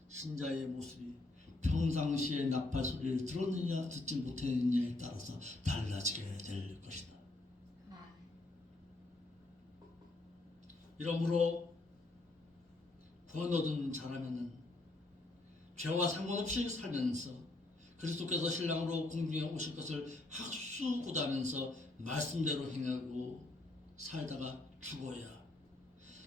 신자의 모습이 평상시에 나팔 소리를 들었느냐 듣지 못했느냐에 따라서 달라지게 될 것이다. 이러므로 구원 얻은 자라면은 죄와 상관없이 살면서 그리스도께서 신랑으로 공중에 오실 것을 학수고대하면서 말씀대로 행하고 살다가 죽어야,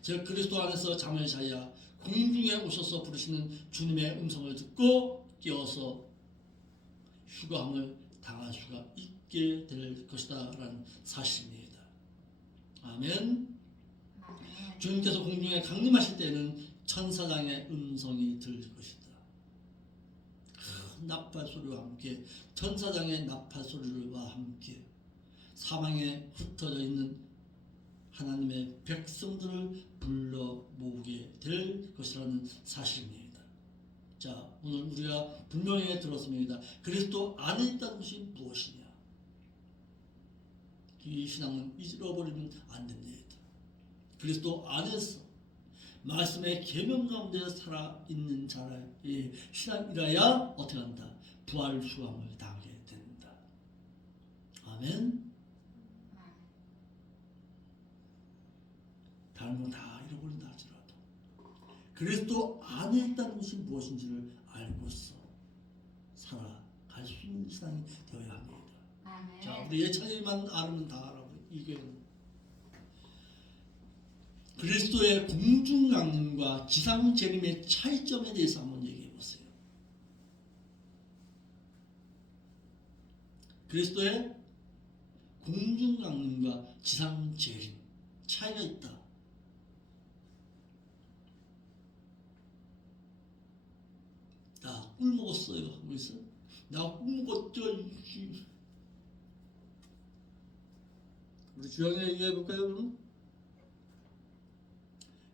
즉 그리스도 안에서 잠을 자야 공중에 오셔서 부르시는 주님의 음성을 듣고 깨어서 휴거함을 당할 수가 있게 될 것이다 라는 사실입니다. 아멘. 주님께서 공중에 강림하실 때는 천사장의 음성이 들릴 것이다. 큰 나팔 소리와 함께, 천사장의 나팔 소리와 함께 사방에 흩어져 있는 하나님의 백성들을 불러 모으게 될 것이라는 사실입니다. 자, 오늘 우리가 분명히 들었습니다. 그리스도 안에 있다는 것이 무엇이냐? 이 신앙은 잊어버리면 안 됩니다. 그리스도 안에서 말씀의 계명 가운데 살아있는 자의 신앙이라야 어떻게 한다? 부활 수감을 당하게 된다. 아멘. 다른 건 다 잃어버린다 할지라도 그리스도 안에 있다는 것이 무엇인지를 알고서 살아갈 수 있는 신앙이 되어야 합니다. 아멘. 자, 우리 예찬이만 알으면 다 알아요. 이게 그리스도의 공중강림과 지상재림의 차이점에 대해서 한번 얘기해 보세요. 그리스도의 공중강림과 지상재림 차이가 있다. 나 꿀 먹었어요 하고 있어. 나 꿀 먹었죠. 우리 주영이 얘기해 볼까요 그럼?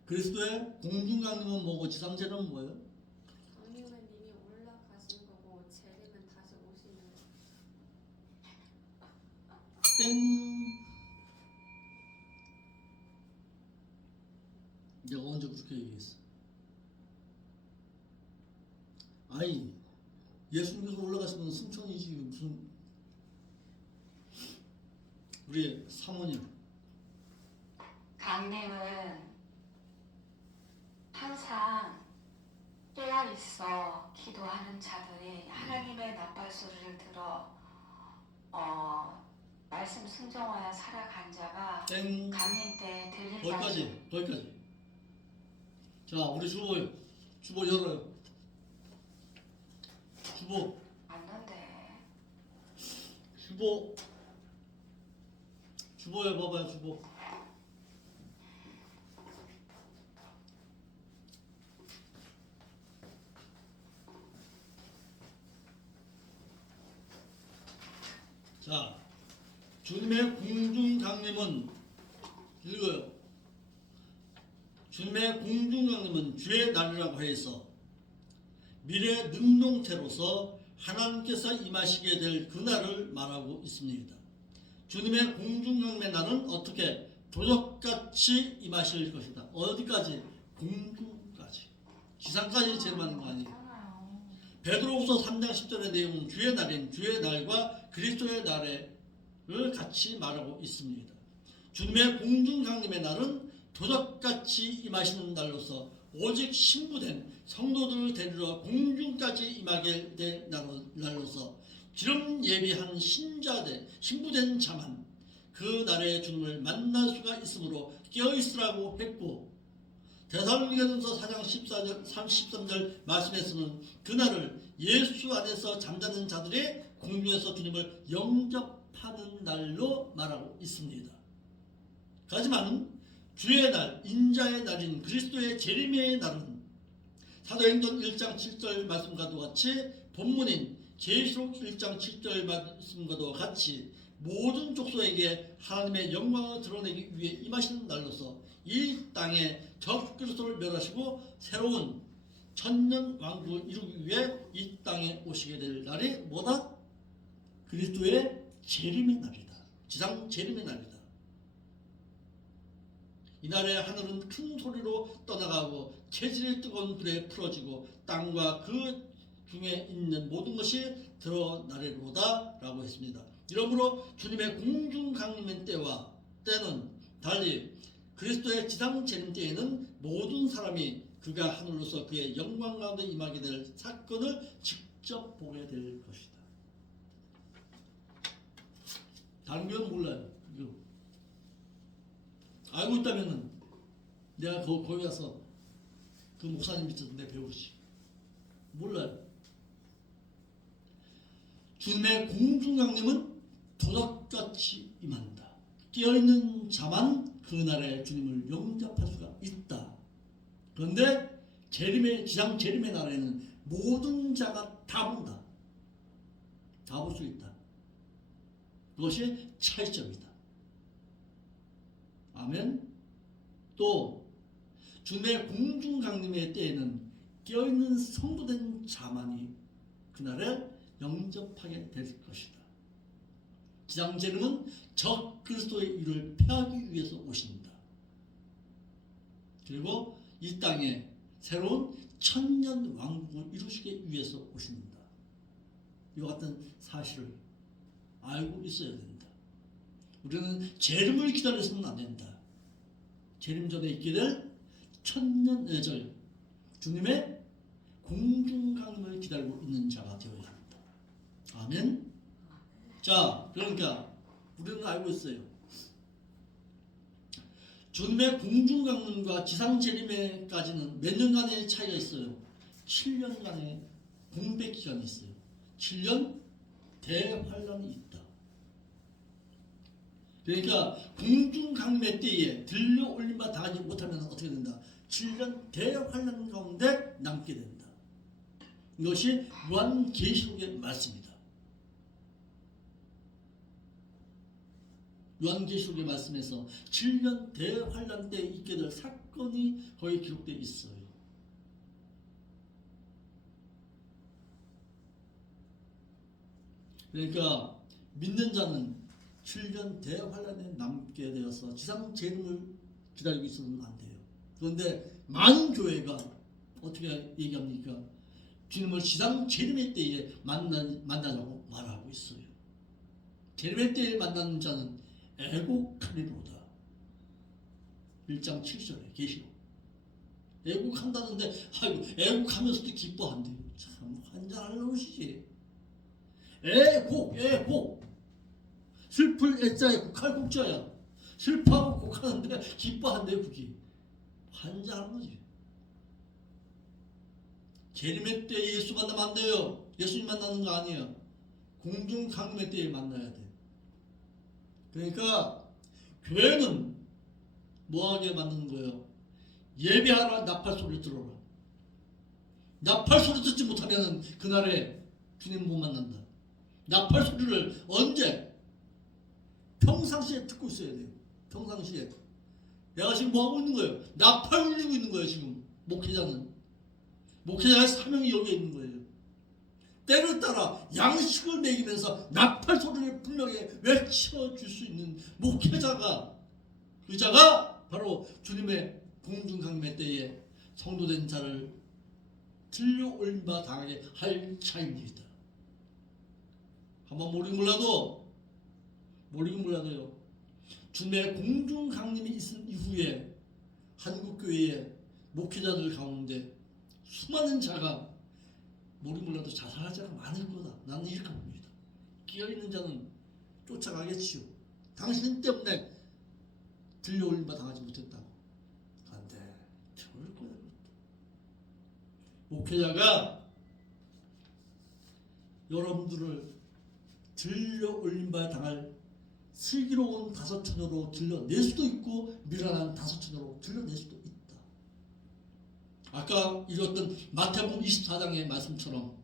그리스도의 공중강림은 뭐고 지상재림은 뭐예요? 강림은 이미 올라가신 거고 재림은 다시 오시는 거. 땡. 내가 언제 그렇게 얘기했어? 아니, 예수님께서 올라가시면 승천이지 무슨. 우리 사모님 강림은 항상 깨어 있어 기도하는 자들이 하나님의 나팔 소리를 들어 말씀 순종하여 살아간 자가 땡. 강림 때 들린 거기까지. 자, 우리 주보 열어요. 주보 맞는데 주보에 봐봐요. 주보. 자, 주님의 공중 강림은 읽어요. 주님의 공중 강림은 주의 날이라고 하여서 미래 능동태로서 하나님께서 임하시게 될 그날을 말하고 있습니다. 주님의 공중 강림의 날은 어떻게 도적같이 임하실 것이다. 어디까지? 공중까지. 지상까지 제일 많은 거 아니에요. 있잖아요. 베드로후서 3장 10절의 내용은 주의 날인 주의 날과 그리스도의 날을 같이 말하고 있습니다. 주님의 공중 강림의 날은 도적같이 임하시는 날로서 오직 신부된 성도들을 데리러 공중까지 임하게 될 날로서 기름 예비한 신부된 자만 그 날에 주님을 만날 수가 있으므로 깨어있으라고 했고, 데살로니가전서 4장 13절 말씀에서는 그날을 예수 안에서 잠자는 자들이 공중에서 주님을 영접하는 날로 말하고 있습니다. 하지만 주의 날, 인자의 날인 그리스도의 재림의 날은 사도행전 1장 7절 말씀과도 같이 본문인 계시록 1장 7절 말씀과도 같이 모든 족속에게 하나님의 영광을 드러내기 위해 임하시는 날로서 이 땅에 적그리스도를 멸하시고 새로운 천년 왕국을 이루기 위해 이 땅에 오시게 될 날이 뭐다? 그리스도의 재림의 날이다. 지상 재림의 날이다. 이날에 하늘은 큰 소리로 떠나가고 체질이 뜨거운 불에 풀어지고 땅과 그 중에 있는 모든 것이 드러나리로다 라고 했습니다. 이러므로 주님의 공중 강림의 때는 달리 그리스도의 지상 재림 때에는 모든 사람이 그가 하늘로서 그의 영광 가운데 임하게 될 사건을 직접 보게 될 것이다. 다른 건 몰라요. 이거. 알고 있다면은 내가 거기 가서 그 목사님 밑에서 내 배우지. 몰라요. 주님의 공중 강림은 도적같이 임한다. 깨어있는 자만 그날에 주님을 영접할 수가 있다. 그런데 지상 재림의 날에는 모든 자가 다 본다. 다 볼 수 있다. 그것이 차이점이다. 아멘. 또 주님의 공중 강림의 때에는 깨어있는 성도된 자만이 그날에 영접하게 될 것이다. 지상 재림은 적 그리스도의 일을 폐하기 위해서 오신다. 그리고 이 땅에 새로운 천년 왕국을 이루시기 위해서 오신다. 이와 같은 사실을 알고 있어야 된다. 우리는 재림을 기다려서는 안 된다. 재림 전에 있게 될 천년예절 주님의 공중 강림을 기다리고 있는 자가 되어야 합니다. 아멘. 자, 그러니까 우리는 알고 있어요. 주님의 공중 강림과 지상 재림에까지는 몇 년간의 차이가 있어요. 7년간의 공백 기간이 있어요. 7년 대환란이 있다. 그러니까 공중 강림의 때에 들려 올린 바 당하지 못하면 어떻게 된다? 7년 대환란 가운데 남게 된다. 이것이 요한계시록의 말씀이다. 요한계시록의 말씀에서 7년 대환란 때 있게 될 사건이 거기 기록되어 있어요. 그러니까 믿는 자는 7년 대환란에 남게 되어서 지상 재림을 기다리고 있어서는 안 돼요. 그런데 많은 교회가 어떻게 얘기합니까? 주님을 지상 재림의 때에 만나자고 말하고 있어요. 재림의 때에 만나는 자는 애곡하리로다. 1장 7절에 계시록. 애국한다는데 아이고 애국하면서도 기뻐한대요. 참 환장할 노릇이지. 애곡 슬플 애자에 곡할 곡자야. 슬퍼하고 곡하는데 기뻐한대요. 그게 환장하는 거지. 재림의 때에 예수 만나면 안 돼요. 예수님 만나는 거 아니에요. 공중 강림의 때에 만나야 돼. 그러니까 교회는 뭐하게 만드는 거예요? 예배하라, 나팔 소리 들어라. 나팔 소리 듣지 못하면 그날에 주님 못 만난다. 나팔 소리를 언제? 평상시에 듣고 있어야 돼요. 평상시에. 내가 지금 뭐 하고 있는 거예요? 나팔 울리고 있는 거예요. 지금 목회자는. 목회자의 사명이 여기에 있는 거예요. 때를 따라 양식을 먹이면서 나팔 소리를 분명히 외쳐줄 수 있는 목회자가, 의자가 바로 주님의 공중강매 때에 성도된 자를 들려 올린 바 당하게 할 자입니다. 한번 모르긴 몰라도요. 주님의 공중강림이 있은 이후에 한국교회의 목회자들 가운데 수많은 자가 모르긴 몰라도 자살할 자가 많을 거다. 나는 이렇게 봅니다. 끼어있는 자는 쫓아가겠지요. 당신 때문에 들려올린 바 당하지 못했다고. 안 돼. 저럴 거야. 목회자가 여러분들을 들려올린 바 당할 슬기로운 다섯처녀로 들려낼 수도 있고 미련한 다섯처녀로 들려낼 수도 있다. 아까 읽었던 마태복음 24장의 말씀처럼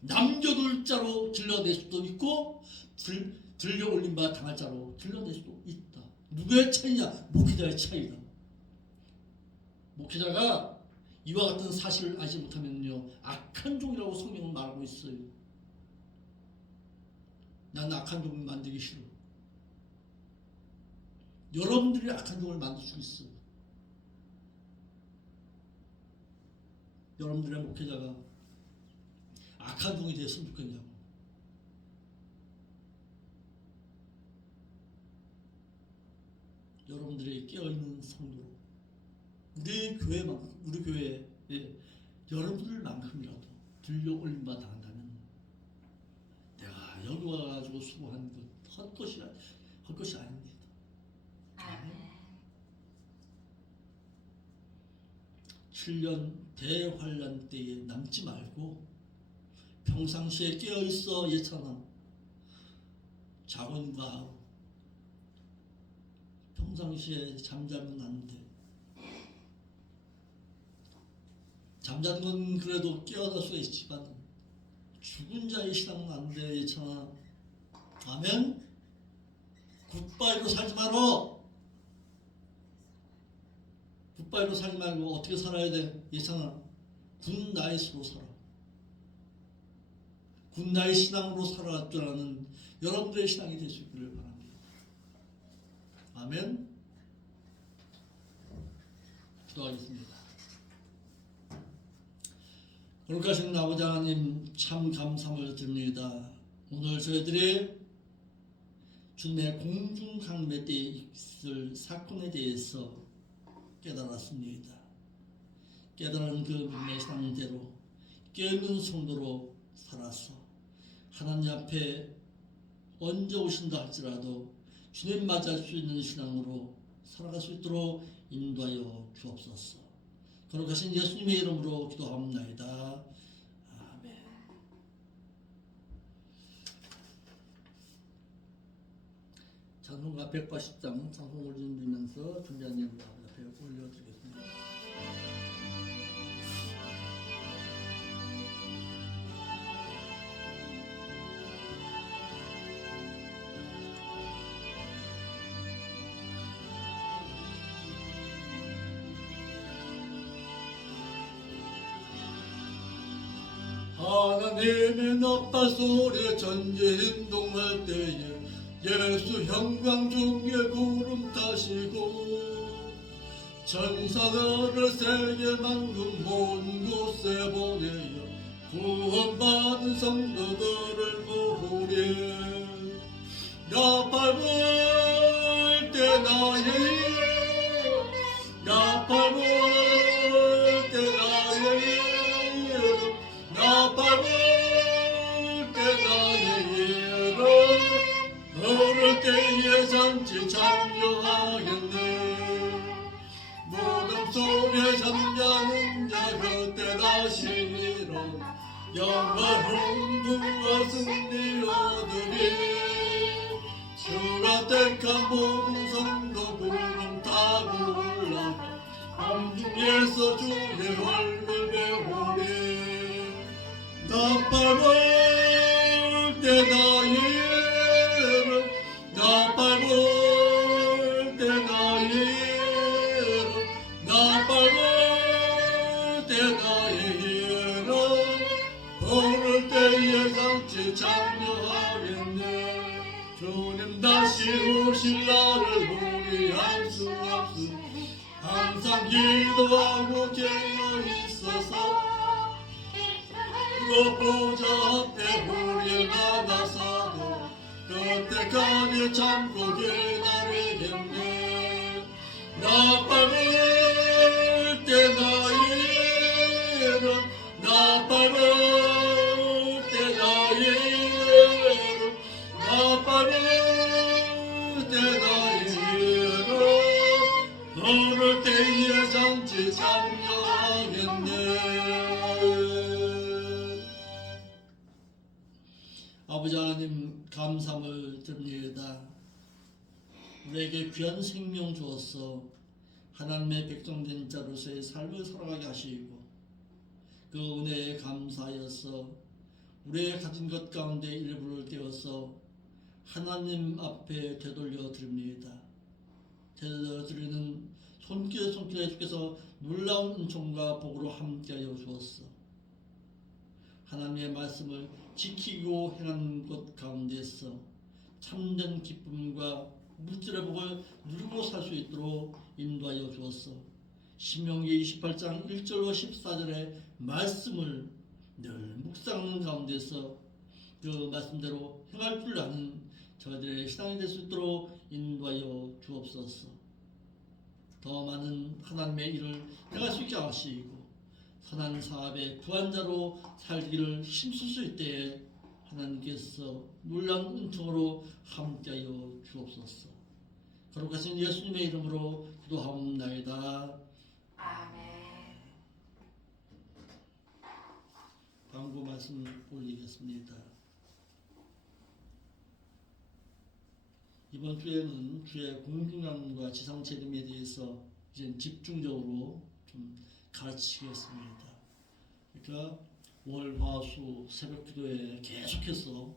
남겨둘 자로 들려낼 수도 있고 들려올린 바 당할 자로 들려낼 수도 있다. 누구의 차이냐? 목회자의 차이다. 목회자가 이와 같은 사실을 알지 못하면요 악한 종이라고 성경은 말하고 있어요. 난 악한 종을 만들기 싫어. 여러분들이 악한 종을 만들 수 있어. 여러분들의 목회자가 악한 종이 됐으면 좋겠냐고. 여러분들이 깨어있는 성도로 우리 교회에 여러분들만큼이라도 들려올린 바 당한다면 내가 여기 와가지고 수고한 것 헛것이 아닙니다. 아멘. 7년 대환란 때에 남지 말고 평상시에 깨어있어. 예찬아 자곤과 하고 평상시에 잠자면 안 돼. 잠자는 건 그래도 깨어날 수가 있지만 죽은 자의 신앙은 안 돼. 예찬아. 아멘. 굿바이로 살지 말어. 굿바이로 살지 말고 어떻게 살아야 돼? 예찬아. 굿나잇으로 살아. 굿나잇 신앙으로 살아갈 줄 아는 여러분들의 신앙이 될 수 있기를 바랍니다. 아멘. 기도하겠습니다. 거룩하신 아버지 하나님, 참 감사함을 드립니다. 오늘 저희들이 주님의 공중강매 때에 있을 사건에 대해서 깨달았습니다. 깨달은 그 믿음의 신앙대로 깨어있는 성도로 살아서 하나님 앞에 언제 오신다 할지라도 주님 맞이할 수 있는 신앙으로 살아갈 수 있도록 인도하여 주옵소서. 거룩하신 예수님의 이름으로 기도합니다. 아멘. 찬송가 180장 찬송 올려드리면서 준비한 예물 아버지 앞에 올려드리겠습니다. 하나님의 나팔 소리에 전진동할 때에 예수 형광 중에 구름 타시고 천사들을 세계만큼 먼 곳에 보내어 구원받은 성도들을 모으리. 나팔 불 때 나의 되다시리라 영광 흥분과 승리 얻으리 주가 택한 모성도 구름 타고 올라가 공중에서 주의 얼굴 배우리 나팔 때 나이를 나팔 때 나이를 나팔 때 나이를 오늘 때에 장치 참여하겠네 주님 다시 오실 날을 우리 알 수 없으니 항상 기도하고 깨어 있어서 보좌 앞에 우리 나가서도 그때까지 참고 기다리겠네 나팔 때 나이를 나팔 때 나이를 나팔 때 나이를 오늘 때에 장치 참여하겠네 아버지 하나님 감사함을 드립니다. 우리에게 귀한 생명 주어서 하나님의 백성된 자로서의 삶을 살아가게 하시고 그 은혜에 감사하여서 우리의 가진 것 가운데 일부를 떼어서 하나님 앞에 되돌려 드립니다. 되돌려 드리는 손길에 주께서 놀라운 은총과 복으로 함께하여 주었어. 하나님의 말씀을 지키고 행하는 것 가운데서 참된 기쁨과 물질의 복을 누리고 살 수 있도록 인도하여 주었어. 신명기 28장 1절로 14절의 말씀을 늘 묵상하는 가운데서 그 말씀대로 행할 줄 아는 저희들의 신앙이 될 수 있도록 인도하여 주옵소서. 더 많은 하나님의 일을 행할 수 있게 하시고 선한 사업의 구한자로 살기를 힘쓸 수 있게 하나님께서 놀라운 은총으로 함께하여 주옵소서. 거룩하신 예수님의 이름으로 기도하옵나이다. 아멘. 광고 말씀 올리겠습니다. 이번 주에는 주의 공중강과 지상재림에 대해서 이제 집중적으로 좀 가르치겠습니다. 그러니까 월, 화, 수 새벽 기도에 계속해서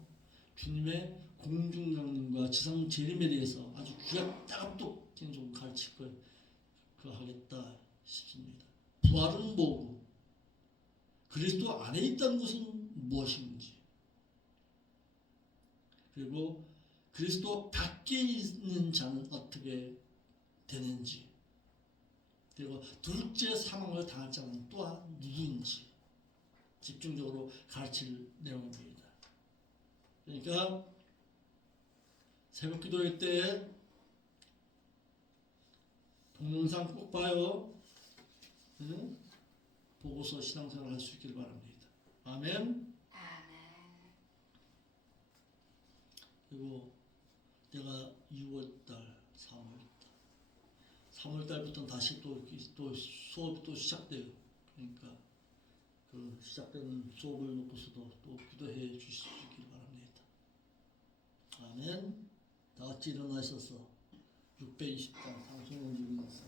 주님의 공중강림과 지상재림에 대해서 아주 따갑게 좀 가르칠 걸 하겠다 싶습니다. 부활은 뭐고 그리스도 안에 있다는 것은 무엇인지 그리고 그리스도 밖에 있는 자는 어떻게 되는지 그리고 둘째 사망을 당할 자는 또한 누구인지 집중적으로 가르칠 내용입니다. 그러니까 새벽 기도회 때 동영상 꼭 봐요. 응? 보고서 신앙생활 할 수 있길 바랍니다. 아멘. 아멘. 그리고 내가 2월달, 3월달부터 다시 또 수업이 또 시작돼요. 그러니까 그 시작되는 수업을 놓고서도 또 기도해 주실 수 있길 바랍니다. 아멘. 다 같이 일어나셔서 620장 방송을 드리면서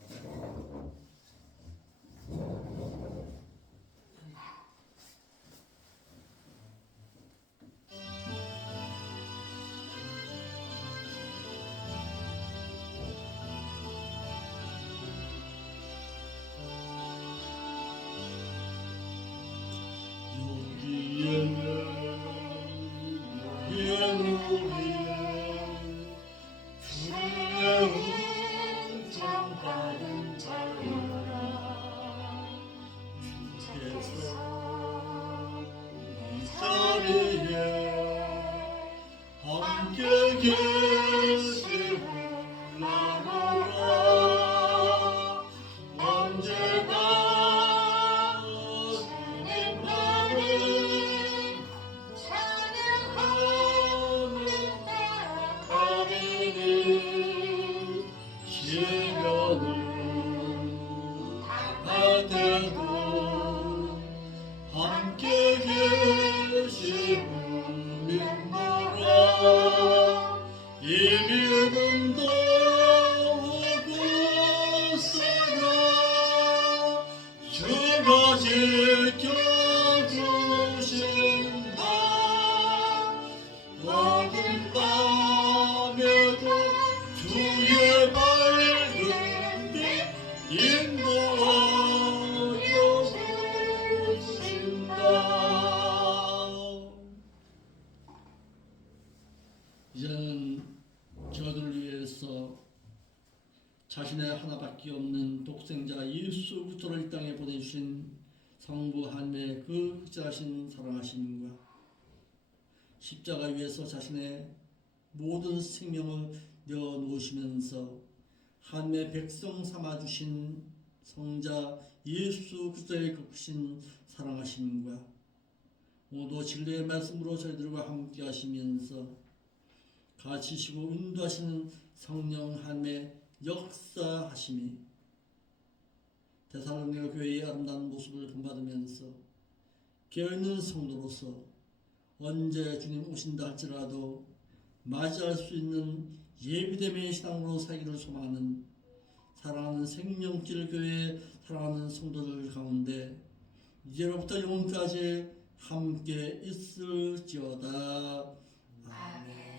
자신의 하나밖에 없는 독생자 예수 그리스도를 이 땅에 보내주신 성부 하나님의 그 극진하신 사랑하심과 십자가 위에서 자신의 모든 생명을 내어놓으시면서 하나님의 백성 삼아주신 성자 예수 그리스도의 극신 사랑하심과 오늘도 진리의 말씀으로 저희들과 함께 하시면서 가르치시고 인도하시는 성령 하나님의 역사하심이 데살로니가 교회의 아름다운 모습을 본받으면서 깨어있는 성도로서 언제 주님 오신다 할지라도 맞이할 수 있는 예비됨의 신앙으로 살기를 소망하는 사랑하는 생명길 교회의 사랑하는 성도들 가운데 이제로부터 영원까지 함께 있을지어다. 아멘.